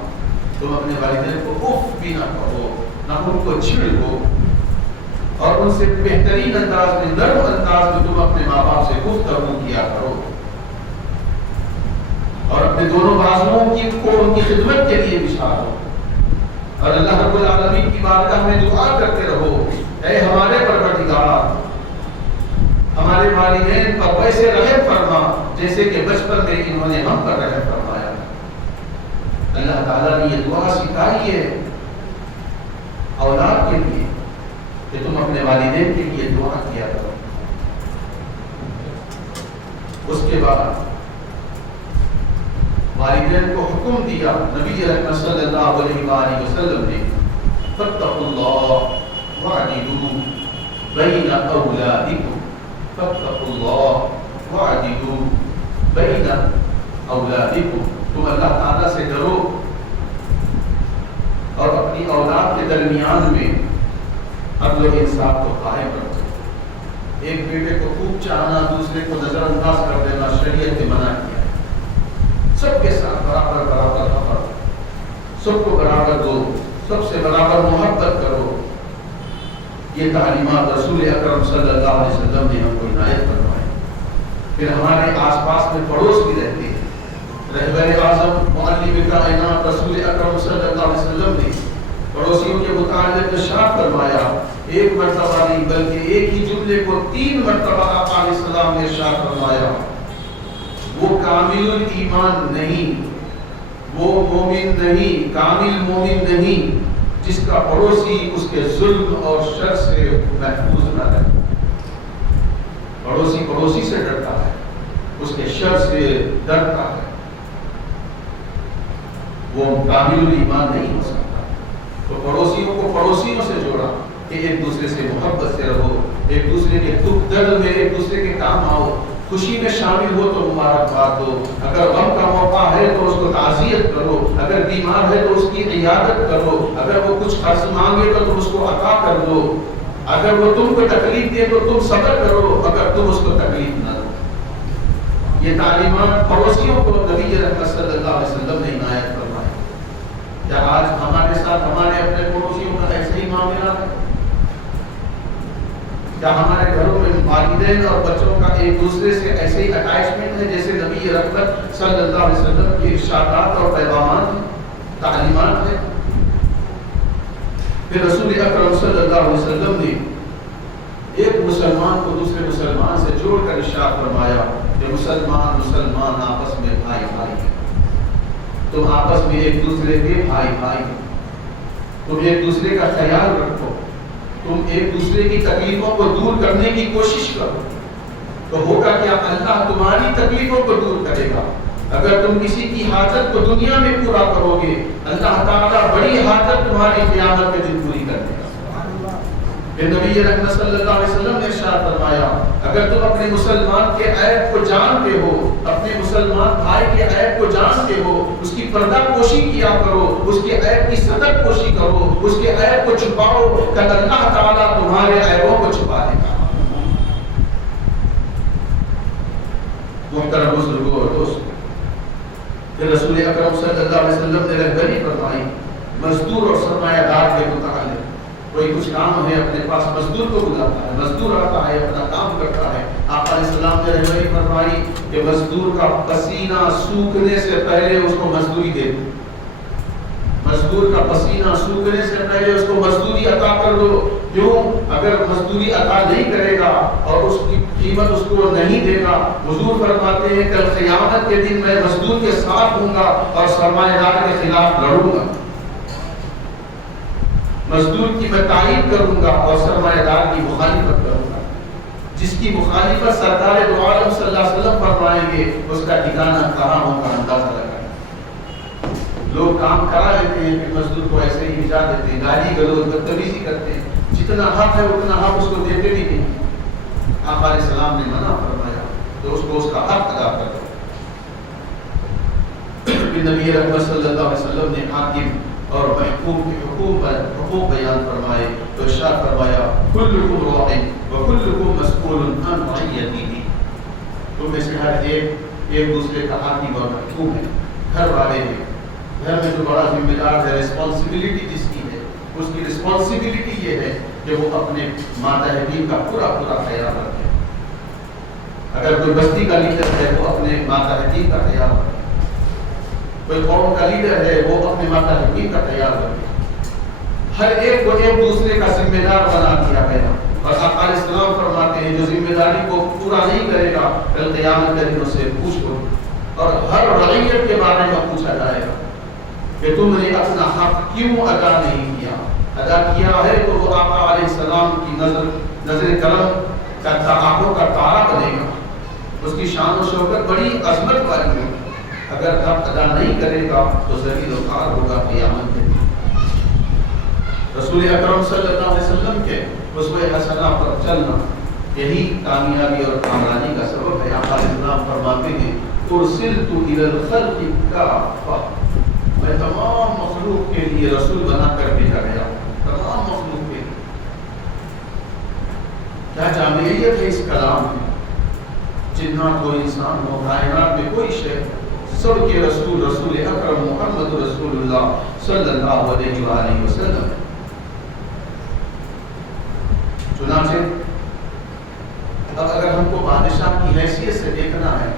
تم اپنے والدین کو اف بھی نہ کہو، نہ ان کو چھڑکو، اور ان سے بہترین انداز میں، نرم انداز میں تم اپنے ماں باپ سے گفتگو کیا کرو، اور اپنے دونوں بازوؤں کو ان کی خدمت کے لیے بچھاؤ، اور اللہ رب العالمین کی بارگاہ میں دعا کرتے رہو، اے ہمارے پروردگار ہمارے والدین پر ویسے رحم فرما جیسے کہ بچپن میں انہوں نے ہم پر رحم فرمایا۔ اللہ تعالیٰ نے یہ دعا سکھائی ہے اولاد کے لیے کہ تم اپنے والدین کے لیے دعا کیا کرو۔ اس کے بعد والدین کو حکم دیا نبی اکرم صلی اللہ علیہ وآلہ وسلم نے، فاتقوا اللہ وعدلوا بین اولادکم، فاتقوا اللہ وعدلوا بین اولادکم، تم اللہ تعالیٰ سے ڈرو اور اپنی اولاد کے درمیان میں عدل و انصاف کو قائم رکھو۔ ایک بیٹے کو خوب چاہنا، دوسرے کو نظر انداز کر دینا شریعت نے منع کیا۔ سب کے ساتھ برابر برابر حق، سب کو برابر دو، سب سے برابر محبت کرو، یہ تعلیمات رسول اکرم صلی اللہ علیہ وسلم نے ہم کو عنایت فرمائی۔ پھر ہمارے آس پاس میں پڑوس بھی رہتے ہیں۔ رہبر اعظم معلم کائنات رسول اکرم صلی اللہ علیہ وسلم نے پڑوسیوں کے متعلق ارشاد فرمایا، ایک مرتبہ نہیں بلکہ ایک ہی جملے کو 3 مرتبہ آقا علیہ السلام نے ارشاد فرمایا، وہ کامل ایمان نہیں، وہ مومن نہیں، کامل مومن نہیں جس کا پڑوسی اس کے ظلم اور شر سے محفوظ نہ رہے۔ پڑوسی پڑوسی سے ڈرتا ہے، اس کے شر سے ڈرتا ہے، وہ کامل ایمان نہیں ہو سکتا۔ تو پڑوسیوں کو پڑوسیوں سے جوڑا کہ ایک دوسرے سے محبت سے رہو، ایک دوسرے کے دکھ درد میں ایک دوسرے کے کام آؤ، خوشی میں شامل ہو تو مبارکباد دو، اگر غم کا موقع ہے تو اس کو تعزیت کرو، اگر بیمار ہے تو اس کی عیادت کرو، اگر وہ کچھ قرض مانگے تو تم اس کو عطا کر دو، اگر وہ تم کو تکلیف دے تو تم صبر کرو، اگر تم اس کو تکلیف نہ دو۔ یہ تعلیمات پڑوسیوں کو نبی رحمت صلی اللہ علیہ وسلم نے عنایت فرمائی۔ کیا آج ہمارے ساتھ ہمارے اپنے پڑوسیوں کا ایسے ہی معاملہ ہے؟ کیا ہمارے گھروں میں والدین اور بچوں کا ایک دوسرے سے ایسے ہی اٹیچمنٹ ہے جیسے نبی رحمت صلی اللہ علیہ وسلم کے ارشادات اور پیغامات ہیں، تعلیمات ہیں؟ پھر رسول اکرم صلی اللہ علیہ وسلم نے ایک مسلمان کو دوسرے مسلمان سے جوڑ کر ارشاد فرمایا کہ مسلمان آپس میں بھائی بھائی ہیں، تم آپس میں ایک دوسرے کے بھائی بھائی ہیں، تم ایک دوسرے کا خیال رکھو، تم ایک دوسرے کی تکلیفوں کو دور کرنے کی کوشش کرو، تو ہوگا کیا؟ اللہ تمہاری تکلیفوں کو دور کرے گا۔ اگر تم کسی کی حاجت کو دنیا میں پورا کرو گے، اللہ تعالیٰ بڑی حاجت تمہاری قیامت کے دن پوری کر دے گا۔ پھر نبی رحمت صلی اللہ علیہ وسلم نے ارشاد فرمایا اگر تم اپنے مسلمان کے عیب کو جانتے ہو، اپنے مسلمان بھائی کے عیب کو جانتے ہو، اس کی پردہ پوشی کیا کرو، اس کے عیب کی صدق پوشی کرو، اس کے عیب کو چھپاؤ، کل اللہ تعالیٰ تمہارے عیبوں کو چھپا دے گا۔ محترم بزرگوں اور دوستوں، پھر رسول اکرم صلی اللہ علیہ وسلم نے رہبری فرمائی مزدور اور سرمایہ دار کے متعلق۔ کوئی کچھ کام ہے اپنے پاس، مزدور کو بلاتا ہے، مزدور آتا ہے اپنا کام کرتا ہے، آپ علیہ السلام نے رہبری فرمائی کہ مزدور کا پسینہ سوکھنے سے پہلے اس کو مزدوری دے دو، مزدور کا پسینہ سوکھنے سے پہلے اس کو مزدوری عطا کر دو۔ کیوں؟ اگر مزدوری عطا نہیں کرے گا اور اس کی قیمت اس کو نہیں دے گا، حضور فرماتے ہیں کل قیامت کے دن میں مزدور کے ساتھ ہوں گا اور سرمایہ دار کے خلاف لڑوں گا، مزدور کی میں تائید کروں گا اور سرمایہ دار کی مخالفت کروں گا۔ جس کی مخالفت سرکار دو عالم صلی اللہ علیہ وسلم فرمائیں گے اس کا ٹھکانہ کہاں ہوگا اندازہ لگائیں۔ لوگ کام کرا لیتے ہیں پھر مزدور کو ایسے ہی بھجا دیتے ہیں، گالی گلوچ بدتمیزی کرتے ہیں، جتنا حق ہے اتنا حق اس کو دیتے بھی نہیں۔ آپ علیہ السلام نے منع فرمایا تو اس کو اس کا حق ادا کر دو۔ نبی رحمت صلی اللہ علیہ وسلم نے حاکم اور محکوم کے حقوق بیان فرمائے تو ارشاد فرمایا کلکم راع وکلکم مسئول عن رعیتہ، تم میں سے ہر ایک دوسرے کا حاکم اور محکوم ہے، گھر والے ہیں، گھر میں جو بڑا ذمہ دار ہے، رسپانسبلٹی جس کی ہے، اس کی رسپانسبلٹی یہ ہے کہ وہ اپنے ماتحتین کا پورا خیال رکھے۔ اگر کوئی بستی کا لیڈر ہے وہ اپنے ماتحتین کا خیال رکھے، کوئی قوم کا لیڈر ہے وہ اپنے ماتحتین کا خیال رکھے۔ ہر ایک کو ایک دوسرے کا ذمہ دار بنا دیا گیا، اور آقا علیہ السلام فرماتے ہیں جو ذمہ داری کو پورا نہیں کرے گا کل قیامت کے دن اس سے پوچھو، اور ہر رعیت کے بارے میں پوچھا جائے گا کہ تم نے اپنا حق کیوں ادا نہیں کیا، ادا کیا ہے تو وہ آقا علیہ السلام کی نظر کرم کا آنکھوں کا تارا بنے گا، اس کی شان و شوکت بڑی عظمت والی ہوگی۔ اگر حق ادا نہیں کرے گا تو ذلیل و خوار ہوگا قیامت کے دن۔ رسول اکرم صلی اللہ علیہ وسلم کے اسوہ حسنہ پر چلنا یہی کامیابی اور کامیابی کا سبب ہے۔ آقا علیہ السلام فرماتے ہیں ارسلت الی الخلق کافہ، میں تمام مخلوق کے لیے رسول بنا کر بھیجا گیا، تمام مخلوق کے لیے۔ کیا جامعیت ہے اس کلام میں؟ جنات و انسان ہو، کائنات میں کوئی شے، سب کے رسول اکرم محمد رسول اللہ صلی اللہ علیہ وآلہ وسلم۔ چنانچہ اب اگر ہم کو بادشاہ کی حیثیت سے دیکھنا ہے،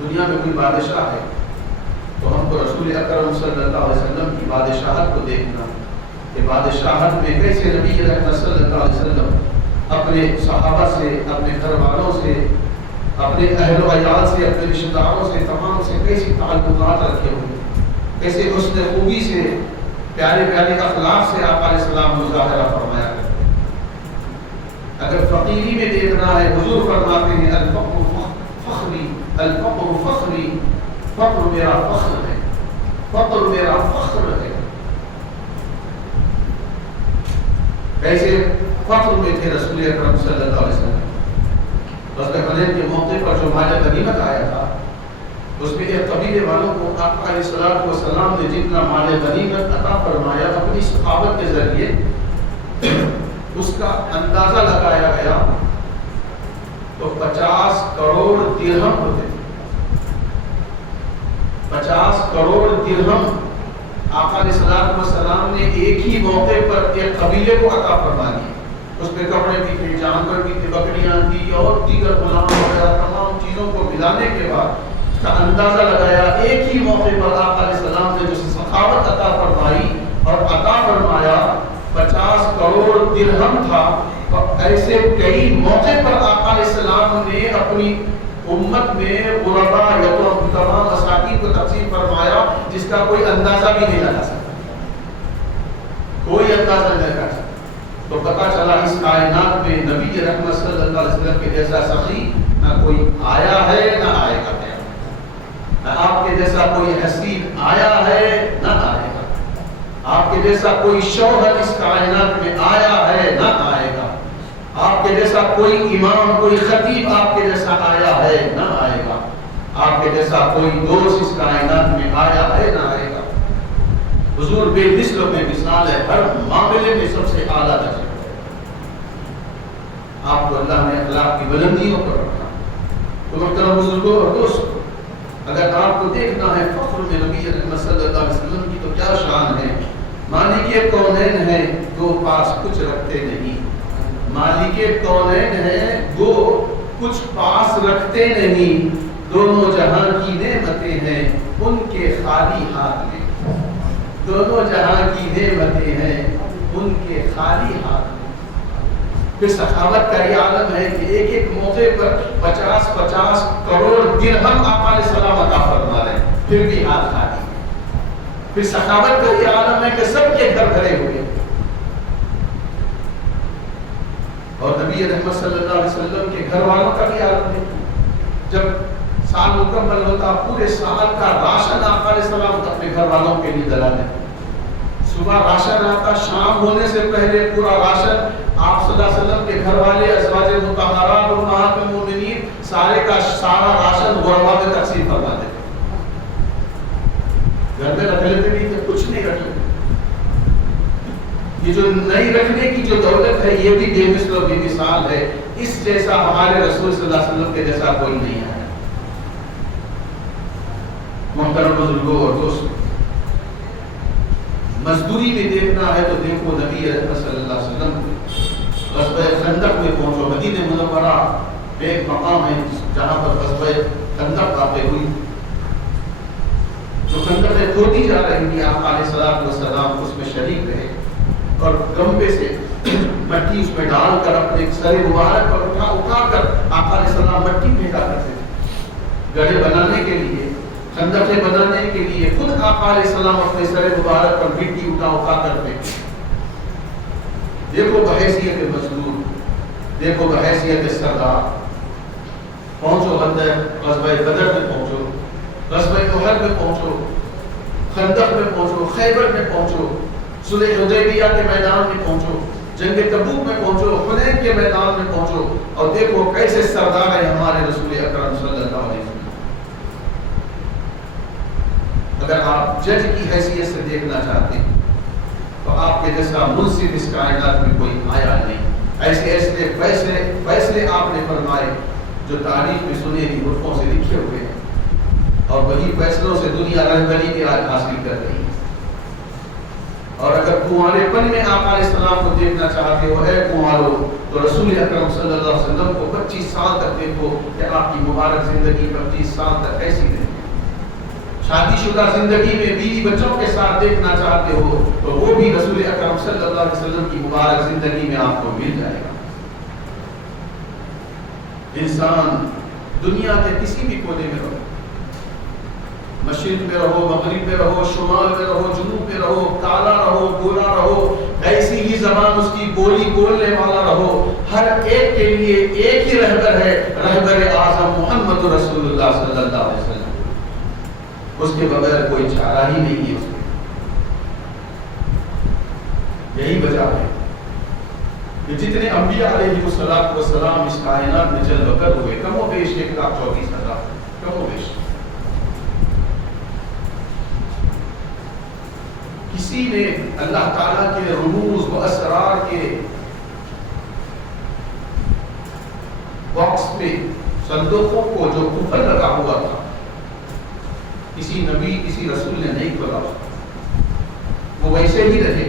دنیا میں کوئی بادشاہ ہے تو ہم کو رسول اکرم صلی اللہ علیہ وسلم کی بادشاہت کو دیکھنا کہ بادشاہت میں کیسے نبی رحمت صلی اللہ علیہ وسلم اپنے صحابہ سے، اپنے گھر والوں سے، اپنے اہل و عیال سے، اپنے رشتہ داروں سے، تمام سے کیسی تعلقات رکھے ہوئے، کیسے حسن خوبی سے، پیارے پیارے اخلاق سے آپ علیہ السلام مظاہرہ فرمایا کرتے۔ اگر فقیری میں دیکھنا ہے، حضور فرماتے ہیں الفقر فخری، الفقر فخری، فقر میرا فخر ہے، فقر میرا فخر ہے۔ کیسے فخر میں تھے رسول اکرم صلی اللہ علیہ وسلم؟ غزوہ حنین کے موقع پر جو مال غنیمت آیا تھا اس میں ایک قبیلے والوں کو آقا علیہ السلام نے جتنا مال غنیمت عطا فرمایا اپنی صحابت کے ذریعے اس کا اندازہ لگایا گیا تو 50 کروڑ درہم ہوتے تھے۔ 50 کروڑ درہم آقا علیہ السلام نے ایک ہی موقع پر ایک قبیلے کو عطا فرما دی۔ اس پہ کپڑے بھی تھے، جانور بھی تھے، بکریاں تھی اور دیگر غلام وغیرہ تمام چیزوں کو ملانے کے بعد اس کا اندازہ لگایا ایک ہی موقع پر آقا علیہ السلام نے جو سخاوت عطا فرمائی اور عطا فرمایا درہم تھا، ایسے کئی موقع پر آقا علیہ السلام نے اپنی امت میں غربا یتیم تمام مساکین کو تقسیم فرمایا جس کا کوئی اندازہ بھی نہیں لگا سکتا، کوئی اندازہ نہیں لگا سکتا۔ تو پتہ چلا اس کائنات میں نبی رحمت صلی اللہ علیہ وسلم کے جیسا سخی نہ کوئی آیا ہے نہ آئے گا، نہ آپ کے جیسا کوئی حسین آیا ہے نہ آئے گا، آپ کے جیسا کوئی شوہر اس کائنات میں آیا ہے نہ آئے گا، آپ کے جیسا کوئی امام کوئی خطیب آپ کے جیسا آیا ہے نہ آئے گا، آپ کے جیسا کوئی دوست اس کائنات میں آیا ہے نہ آئے گا۔ حضور بے مثل و بے مثال ہے، ہر معاملے میں سب سے اعلیٰ درجے ہے۔ آپ کو اللہ نے اخلاق کی بلندیوں پر رکھا۔ تو محترم بزرگوں اور دوستوں، اگر آپ کو دیکھنا ہے فخر میں نبی رحمت صلی اللہ علیہ وسلم کی تو کیا شان ہے۔ مالک کونین ہے جو پاس کچھ رکھتے نہیں، مالک کونین ہے وہ کچھ پاس رکھتے نہیں، دونوں جہاں کی نعمتیں ہیں ان کے خالی ہاتھ میں، دونوں جہاں کی نعمتیں ہیں ان کے خالی ہاتھ میں۔ پھر سخاوت کا یہ عالم ہے کہ ایک ایک موقع پر 50-50 کروڑ درہم آقا علیہ السلام عطا فرما رہے ہیں، پھر بھی ہاتھ خالی۔ پھر سخاوت کا یہ عالم ہے کہ سب کے گھر بھرے ہوئے، اور نبی رحمت صلی اللہ علیہ وسلم کے گھر والوں کا بھی عالم ہے۔ جب سال مکمل ہوتا پورے سال کا راشن آقا علیہ السلام اپنے گھر والوں کے لیے ڈلا دیتے۔ صبح راشن آتا، شام ہونے سے پہلے پورا راشن آپ صلی اللہ علیہ وسلم کے گھر والے ازواج مطہرات امہات المومنین سارے کا سارا راشن غربا میں تقسیم فرما دیتے۔ گھر میں رکھ لیتے نہیں تھے، کچھ نہیں رکھ لیتے۔ یہ جو نہیں رکھنے کی جو دولت ہے یہ بھی بے مثل و بے مثال ہے، اس جیسا ہمارے رسول صلی اللہ علیہ وسلم کے جیسا کوئی نہیں ہے۔ محترم بزرگوں اور دوستوں، مزدوری میں دیکھنا ہے تو دیکھو نبی رحمت صلی اللہ علیہ وسلم غزوہ خندق میں پہنچو، مدینہ منورہ میں ایک مقام ہے جہاں پر غزوہ خندق واقع ہوئی، جو خندقیں کھودی جا رہی تھی، آقا علیہ السلام اس میں شریک رہے اور گمبے سے مٹی اس میں ڈال کر اپنے سر مبارک پر اٹھا کر آقا علیہ السلام مٹی پھینکا کرتے تھے گڑھے بنانے کے لیے، خندقیں بنانے کے لیے خود آقا علیہ السلام اپنے سر مبارک پر مٹی اٹھا کرتے۔ دیکھو بحیثیت مزدور، دیکھو بحیثیت سردار، پہنچو غزوہ بدر میں پہنچو، غزوہ احد میں پہنچو، خندق میں پہنچو، خیبر میں پہنچو، صلح حدیبیہ کے میدان میں پہنچو، جنگ تبوک میں پہنچو، حنین کے میدان میں پہنچو، اور دیکھو کیسے سردار ہے ہمارے رسول اکرم صلی اللہ علیہ وسلم۔ اگر آپ جج کی حیثیت سے دیکھنا چاہتے ہیں تو آپ کے جیسا منصف اس کائنات میں کوئی آیا نہیں۔ ایسے ایسے فیصلے آپ نے فرمائے جو تاریخ میں سنہری حروفوں سے لکھے ہوئے ہیں، اور وہی فیصلوں سے دنیا رہبری کی آج حاصل کر رہی ہے۔ اور اگر کنوارے پن میں آقا علیہ السلام کو دیکھنا چاہتے ہو، اے کنوارو، تو رسول اکرم صلی اللہ علیہ وسلم کو 25 سال تک دیکھو کہ آپ کی مبارک زندگی 25 سال تک کیسی رہی۔ شادی شدہ زندگی میں بیوی بچوں کے ساتھ دیکھنا چاہتے ہو تو وہ بھی رسول اکرم صلی اللہ علیہ وسلم کی مبارک زندگی میں آپ کو مل جائے گا۔ انسان دنیا کے کسی بھی کونے میں رہو، مشرق میں رہو، مغرب میں رہو، شمال میں رہو، جنوب میں رہو، کالا رہو، گورا رہو، ایسی ہی زبان اس کی بولی بولنے والا رہو، ہر ایک کے لیے ایک ہی رہبر ہے، رہبر اعظم محمد رسول اللہ صلی اللہ علیہ وسلم۔ اس کے بغیر کوئی چارہ ہی نہیں ہے اس میں۔ یہی وجہ ہے کہ جتنے انبیاء علیہ السلام اس کائنات میں چل بکر ہوئے، کم و بیش 1,34,000، کم و بیش۔ کسی نے اللہ تعالیٰ کے رموز و اسرار کے باکس میں صندوقوں کو جو قفل لگا ہوا تھا، کسی نبی کسی رسول نے نہیں کھولا، وہ ویسے ہی رہے۔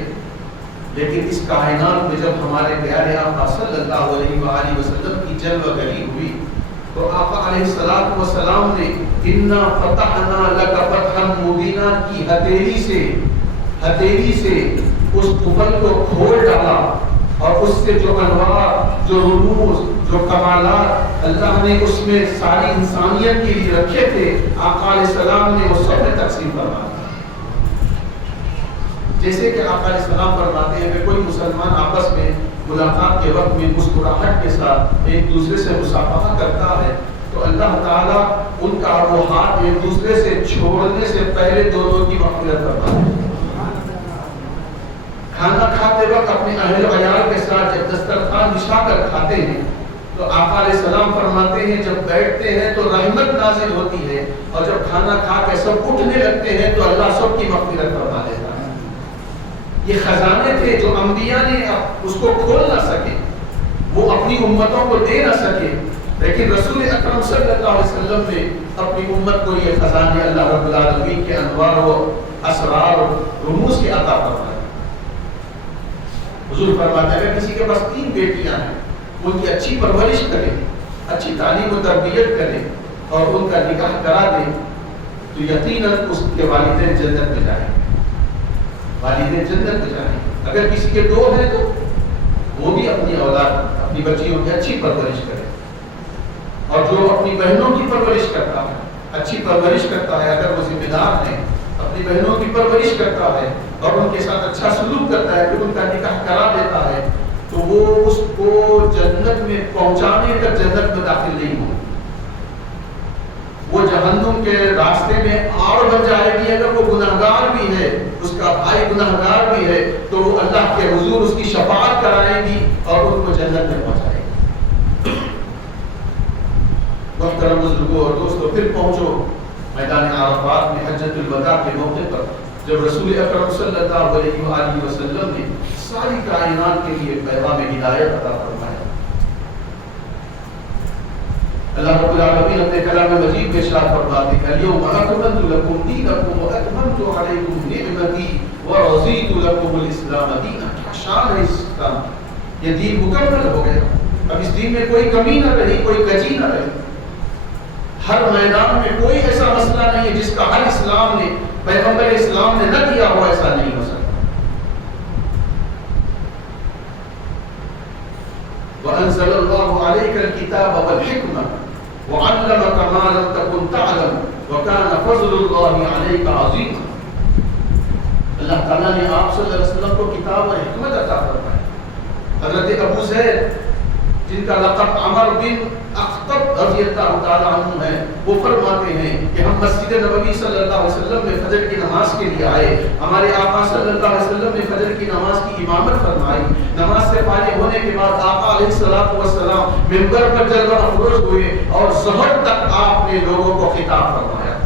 لیکن اس کائنات میں جب ہمارے پیارے آقا صلی اللہ علیہ وآلہ وسلم کی جلوہ گری ہوئی تو آقا علیہ السلام نے اِنَّا فَتَحْنَا لَكَ فَتْحًا مُبِينًا کی ہتھیلی سے اس قفل کو کھول ڈالا اور اس سے جو انوار، جو رموز، جو کمالات اللہ نے اس میں ساری انسانیت کے لیے رکھے تھے، آقا علیہ السلام نے وہ سب میں تقسیم فرما دیا۔ جیسے کہ آقا علیہ السلام فرماتے ہیں کہ کوئی مسلمان آپس میں ملاقات کے وقت میں مسکراہٹ کے ساتھ ایک دوسرے سے مصافحہ کرتا ہے تو اللہ تعالیٰ ان کا وہ ہاتھ ایک دوسرے سے چھوڑنے سے پہلے دونوں کی مغفرت کرتا ہے۔ کھانا کھاتے وقت اپنے اہل و عیال کے ساتھ جب دسترخوان بچھا کر کھاتے ہیں تو آقا علیہ السلام فرماتے ہیں جب بیٹھتے ہیں تو رحمت نازل ہوتی ہے، اور جب کھانا کھا کے سب اٹھنے لگتے ہیں تو اللہ سب کی مغفرت فرما دیتا ہے۔ یہ خزانے تھے جو انبیاء نے اس کو کھول نہ سکے، وہ اپنی امتوں کو دے نہ سکے، لیکن رسول اکرم صلی اللہ علیہ وسلم نے اپنی امت کو یہ خزانے اللہ رب العالمین کے انوار و اسرار و رموز کے عطا فرمائے۔ حضور فرماتے ہیں کسی کے پاس 3 بیٹیاں ہیں، ان کی اچھی پرورش کرے، اچھی تعلیم و تربیت کرے اور ان کا نکاح کرا دے تو یقیناً اس کے والدین جنت میں جائیں گے، والدین جنت میں جائیں گے۔ اگر کسی کے 2 ہیں تو وہ بھی اپنی اولاد، اپنی بچیوں کی اچھی پرورش کرے، اور جو اپنی بہنوں کی پرورش کرتا ہے، اچھی پرورش کرتا ہے، اگر وہ ذمہ دار ہیں، اپنی بہنوں کی پرورش کرتا ہے اور ان کے ساتھ اچھا سلوک کرتا ہے، پھر ان کا نکاح کرا دیتا ہے تو وہ اس کو جنت میں پہنچانے تک جنت میں داخل نہیں ہو، وہ جہنم کے راستے میں آڑ بن جائے گی۔ اگر وہ گناہگار بھی ہے، اس کا بھائی گناہگار بھی ہے تو وہ اللہ کے حضور اس کی شفاعت کرائے گی اور ان کو جنت میں پہنچائے گی۔ محترم بزرگوں اور دوستوں، پھر پہنچو میدان عرفات میں حجۃ الوداع کے موقع پر، جب رسول اکرم صلی اللہ علیہ وآلہ وسلم نے ساری کائنات کے لیے پیغام ہدایت عطا فرمایا۔ اللہ رب العالمین اپنے کلام مجید میں ارشاد فرماتے ہیں الیوم اکملت لکم دینکم واتممت علیکم نعمتی ورضیت لکم الاسلام دینا۔ کیا شان ہے اس اسلام، یہ دین مکمل ہو گیا، اب اس دین میں کوئی کمی نہ رہی، کوئی کجی نہ رہی۔ ہر میدان میں کوئی ایسا مسئلہ نہیں ہے جس کا حل اسلام نے، پیغمبر اسلام نے نہ دیا ہو، ایسا نہیں ہو سکتا۔ وَأَنزَلَ اللَّهُ عَلَيْكَ الْكِتَابَ وَالْحِكْمَةَ وَعَلَّمَكَ مَا لَمْ تَكُنْ تَعْلَمُ وَكَانَ فَضْلُ اللَّهِ عَلَيْكَ عَظِيمًا۔ اللہ تعالیٰ نے آپ صلی اللہ علیہ وسلم کو کتاب اور حکمت عطا فرمائی۔ حضرت ابو زید جن کا لقب عمر بن اخطب رضی اللہ تعالیٰ عنہ ہے، وہ فرماتے ہیں کہ ہم مسجد نبوی صلی اللہ علیہ وسلم میں فجر کی نماز کے لیے آئے، ہمارے آقا صلی اللہ علیہ وسلم نے فجر کی نماز کی امامت فرمائی۔ نماز سے فارغ ہونے کے بعد آقا علیہ السلام منبر پر جلوہ افروز ہوئے اور ظہر تک آپ نے لوگوں کو خطاب فرمایا،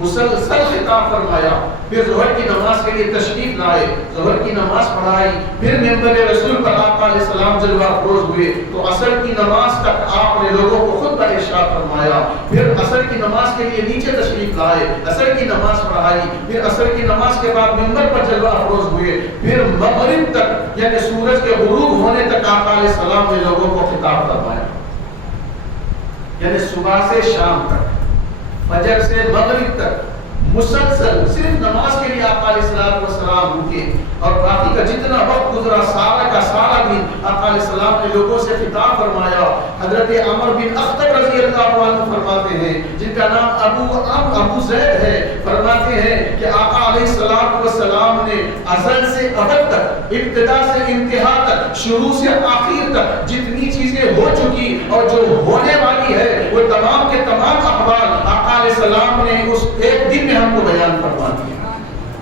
مسلسل خطاب فرمایا۔ پھر ظہر کی نماز کے لیے تشریف لائے، ظہر کی نماز پڑھائی، پھر منبر رسول پر آقا علیہ السلام جلوہ افروز ہوئے تو عصر کی نماز تک آپ نے لوگوں کو خود کا ارشاد فرمایا۔ پھر عصر کی نماز کے لیے نیچے تشریف لائے، عصر کی نماز پڑھائی، پھر عصر کی نماز کے بعد منبر پر جلوہ افروز ہوئے، پھر مغرب تک یعنی سورج کے غروب ہونے تک آقا علیہ السلام نے لوگوں کو خطاب فرمایا، یعنی صبح سے شام تک، فجر سے مغرب تک مسلسل صرف نماز کے لیے آقا علیہ السلام رکے، اور باقی کا جتنا وقت گزرا سارا کا سارا دن آقا علیہ السلام نے لوگوں سے خطاب فرمایا۔ حضرت عمر بن اخطب رضی اللہ عنہ فرماتے ہیں، جن کا نام ابو زید ہے، فرماتے ہیں کہ آقا علیہ السلام نے ازل سے ابد تک، ابتدا سے انتہا تک، شروع سے آخر تک جتنی چیزیں ہو چکی اور جو ہونے والی ہے وہ تمام کے تمام احوال آقا علیہ السلام نے اس ایک دن میں ہم کو بیان فرما دیا۔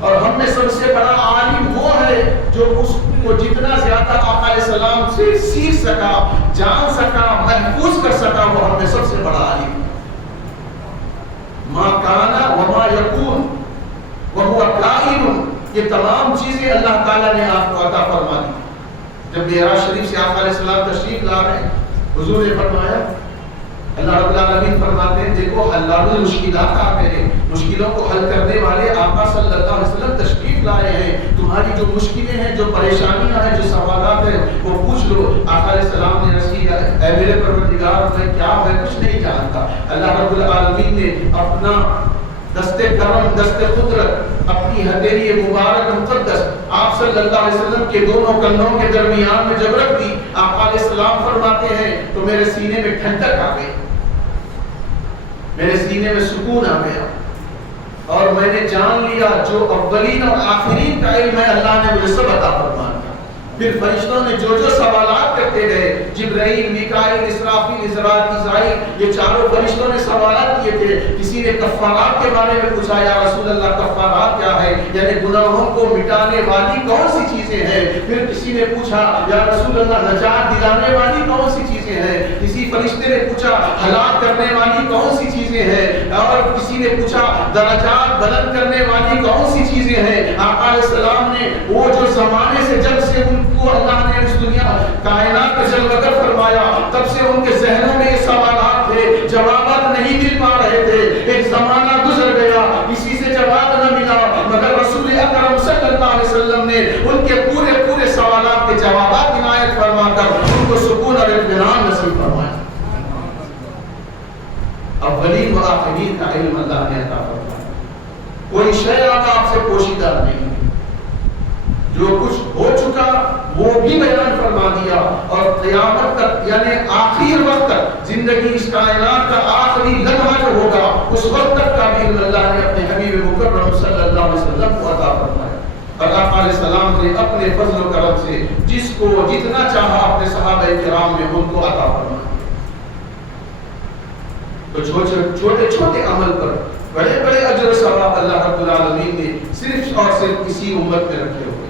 اور ہم میں سب سے بڑا عالم وہ ہے جو اس کو جتنا زیادہ آقا علیہ السلام سے سیکھ سکا، جان سکا، محفوظ کر سکا، وہ ہم میں سب سے بڑا عالم۔ ما کانا وما یکون وہو کائن، یہ تمام چیزیں اللہ تعالیٰ نے آپ کو عطا فرما دی۔ جب معراج شریف سے آقا علیہ السلام تشریف لا رہے ہیں، حضور نے فرمایا، اللہ رب العالمین فرماتے ہیں دیکھو حلال المشکلات آ گئے ہیں، مشکلوں کو حل کرنے والے آقا صلی اللہ علیہ وسلم تشریف لائے ہیں، تمہاری جو مشکلیں ہیں، جو پریشانیاں ہیں، جو سوالات ہیں وہ پوچھ لو۔ آقا علیہ السلام نے عرض کیا، اے میرے پروردگار میں کیا میں کچھ نہیں جانتا۔ اللہ رب العالمین نے اپنا دست کرم، دست قدرت، اپنی کی ہتھیلی مبارک مقدس آپ صلی اللہ علیہ وسلم کے دونوں کندھوں کے درمیان میں جب رکھ دی، آقا علیہ السلام فرماتے ہیں تو میرے سینے میں ٹھنڈک آ گئی، میرے سینے میں سکون آ گیا، اور میں نے جان لیا جو اولین اور آخرین کا علم ہے اللہ نے مجھے سب عطا فرما دیا۔ پھر فرشتوں نے جو جو سوالات کرتے گئے، جبرائیل، میکائیل، اسرافیل، اسرائیل، یہ چاروں فرشتوں نے سوالات کیے تھے۔ کسی نے کفارات کے بارے میں پوچھا، یا رسول اللہ کفارات کیا ہے، یعنی گناہوں کو مٹانے والی کون سی چیزیں ہیں؟ پھر کسی نے پوچھا، یا رسول اللہ نجات دلانے والی کون سی چیزیں ہیں؟ کسی فرشتے نے پوچھا ہلاک کرنے والی کون سی چیزیں ہیں؟ اور کسی نے پوچھا درجات بلند کرنے والی کون سی چیزیں ہیں؟ آقا علیہ السلام نے وہ جو زمانے سے جب سے ان کو اللہ نے اس دنیا کائنات کا جلوگر فرمایا، تب سے ان کے ذہنوں میں یہ سوالات تھے، جوابات نہیں مل پا رہے تھے۔ ایک زمانہ گزر گیا، کسی سے جواب نہ ملا، مگر رسول اکرم صلی اللہ علیہ وسلم نے ان کے پورے سوالات کے جوابات عنایت فرما کر ان کو سکون اور اطمینان نصیب فرمایا۔ اولین و آخرین کا علم اللہ نے عطا فرمایا، کوئی شے آپ سے پوشیدہ نہیں، جو کچھ ہو چکا وہ بھی بیان فرما دیا، اور قیامت تک یعنی آخر وقت تک، زندگی اس کائنات کا آخری لمحہ جو ہوگا اس وقت تک کا بھی اللہ نے اپنے حبیب مکرم صلی اللہ علیہ وسلم کو عطا فرمایا۔ اور آقا علیہ السلام نے اپنے فضل و کرم سے جس کو جتنا چاہا اپنے صحابہ کرام میں ان کو عطا فرمایا۔ تو چھوٹے چھوٹے عمل پر بڑے بڑے اجر و ثواب اللہ رب العالمین نے صرف اور صرف اسی امت میں رکھے ہوئے،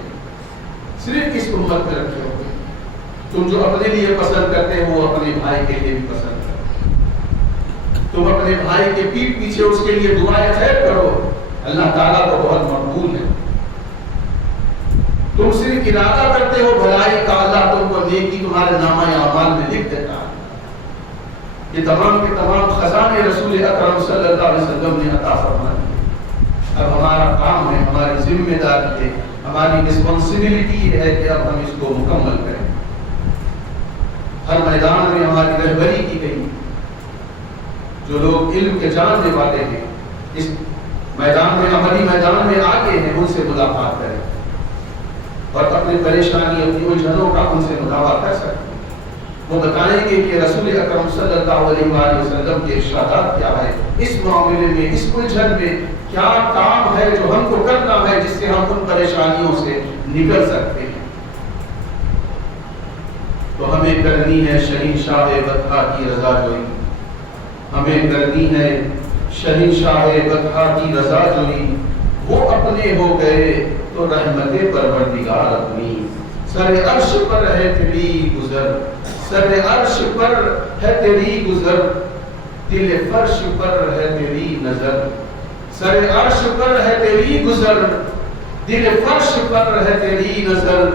صرف اس امت میں رکھے ہوئے۔ تم جو اپنے لیے پسند کرتے ہو وہ اپنے بھائی کے لیے بھی پسند کرو، تم اپنے بھائی کے پیٹ پیچھے اس کے لیے دعائیں خیر کرو، اللہ تعالیٰ کو بہت مقبول ہے۔ تم صرف ارادہ کرتے ہو بھلائی کا، اللہ تم کو نیکی تمہارے نامہ اعمال میں لکھ دیتا ہے۔ یہ تمام کے تمام خزانے رسول اکرم صلی اللہ علیہ وسلم نے عطا فرمائے۔ اب ہمارا کام ہے، ہماری ذمہ داری ہے، ہماری رسپانسبلٹی ہے کہ اب ہم اس کو مکمل کریں۔ ہر میدان میں ہماری رہبری کی گئی، جو لوگ علم کے جاننے والے ہیں اس میدان میں، عملی میدان میں آگے ہیں، ان سے ملاقات کریں اور اپنی پریشانی، اپنی الجھنوں کا ان سے مداوا کر سکتے ہیں۔ وہ بتائیں گے کہ رسول اکرم صلی اللہ علیہ وآلہ وسلم کے ارشادات کیا ہے، اس معاملے میں، اس الجھن میں کیا کام ہے جو ہم کو کرنا ہے جس سے ہم ان پریشانیوں سے نکل سکتے ہیں۔ تو ہمیں کرنی ہے شہنشاہ بطحا کی رضا جوئی، ہمیں کرنی ہے شہنشاہ بطحا کی رضا جوئی۔ وہ اپنے ہو گئے تو رحمت پروردگار اپنی، سر عرش پر ہے تیری گزر، سر عرش پر ہے تیری گزر، دل فرش پر ہے تیری نظر، سر عرش پر ہے تیری گزر، دل فرش پر ہے تیری نظر۔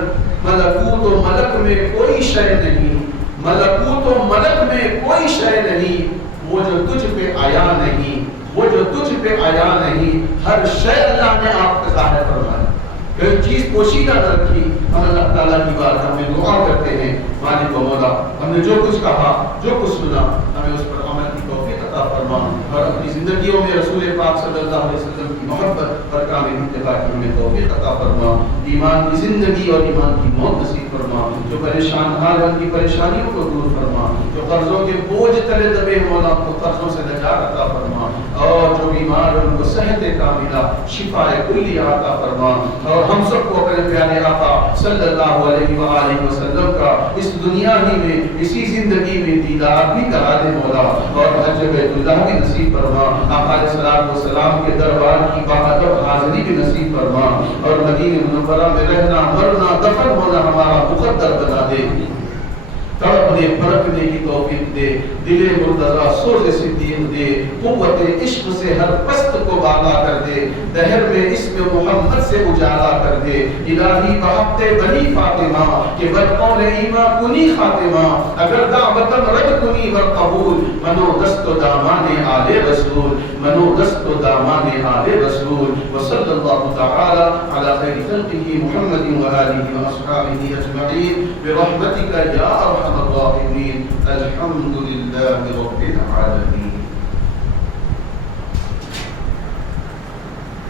ملکوت و ملک میں کوئی شے نہیں، ملکوت و ملک میں کوئی شے نہیں، وہ جو تجھ پہ آیا نہیں، وہ جو تجھ پہ آیا نہیں، ہر شے اللہ نے آپ کا ظاہر فرمایا، کوئی چیز پوشیدہ نہ رکھی۔ ہم اللہ تعالیٰ کی بات ہمیں دعا کرتے ہیں، مالک و مولا ہم نے جو کچھ کہا، جو کچھ سنا، ہمیں اس پر عمل کی توفیق عطا فرما، اور اپنی زندگیوں میں رسول پاک صلی اللہ علیہ وسلم کی محبت اور کامل اتباع کی ہمیں توفیق عطا فرما، ایمان کی زندگی اور ایمان کی موت نصیب فرما، جو پریشان حال ان کی پریشانیوں کو دور فرما، جو قرضوں کے بوجھ تلے دبے مولا کو قرضوں سے نجات عطا فرما، اور جو بیمار ان کو صحت کاملہ شفاء کلیہ عطا فرما، اور ہم سب کو اپنے پیارے آقا صلی اللہ علیہ وآلہ وسلم کا اس دنیا ہی میں، اسی زندگی میں دیدار بھی کرا دے مولا، اور حج بیت اللہ بھی نصیب فرما، آقا علیہ الصلوۃ والسلام کے دربار کی باادب حاضری بھی نصیب فرما، اور مدینہ منورہ میں رہنا، مرنا، دفن ہونا ہمارا مقدر بنا دے، تڑپنے پھڑکنے کی توفیق دے، دل مرتضیٰ سوز صدیق دے، قوت عشق سے ہر پست کو بالا کر دے، دہر میں اسم محمد سے اجالا کر دے، الہی بحق بنی فاطمہ کہ بدقول ایمہ کنی خاتمہ، اگر دعوتم رد کنی ور قبول، منو دست و دامان آل رسول، منو دست و دامان آل رسول، وصلی اللہ تعالی علی خیر خلقہ محمد و آلہ و اصحابہ اجمعین برحمتک یا ارحم الراحمین، الحمد للہ رب العالمین۔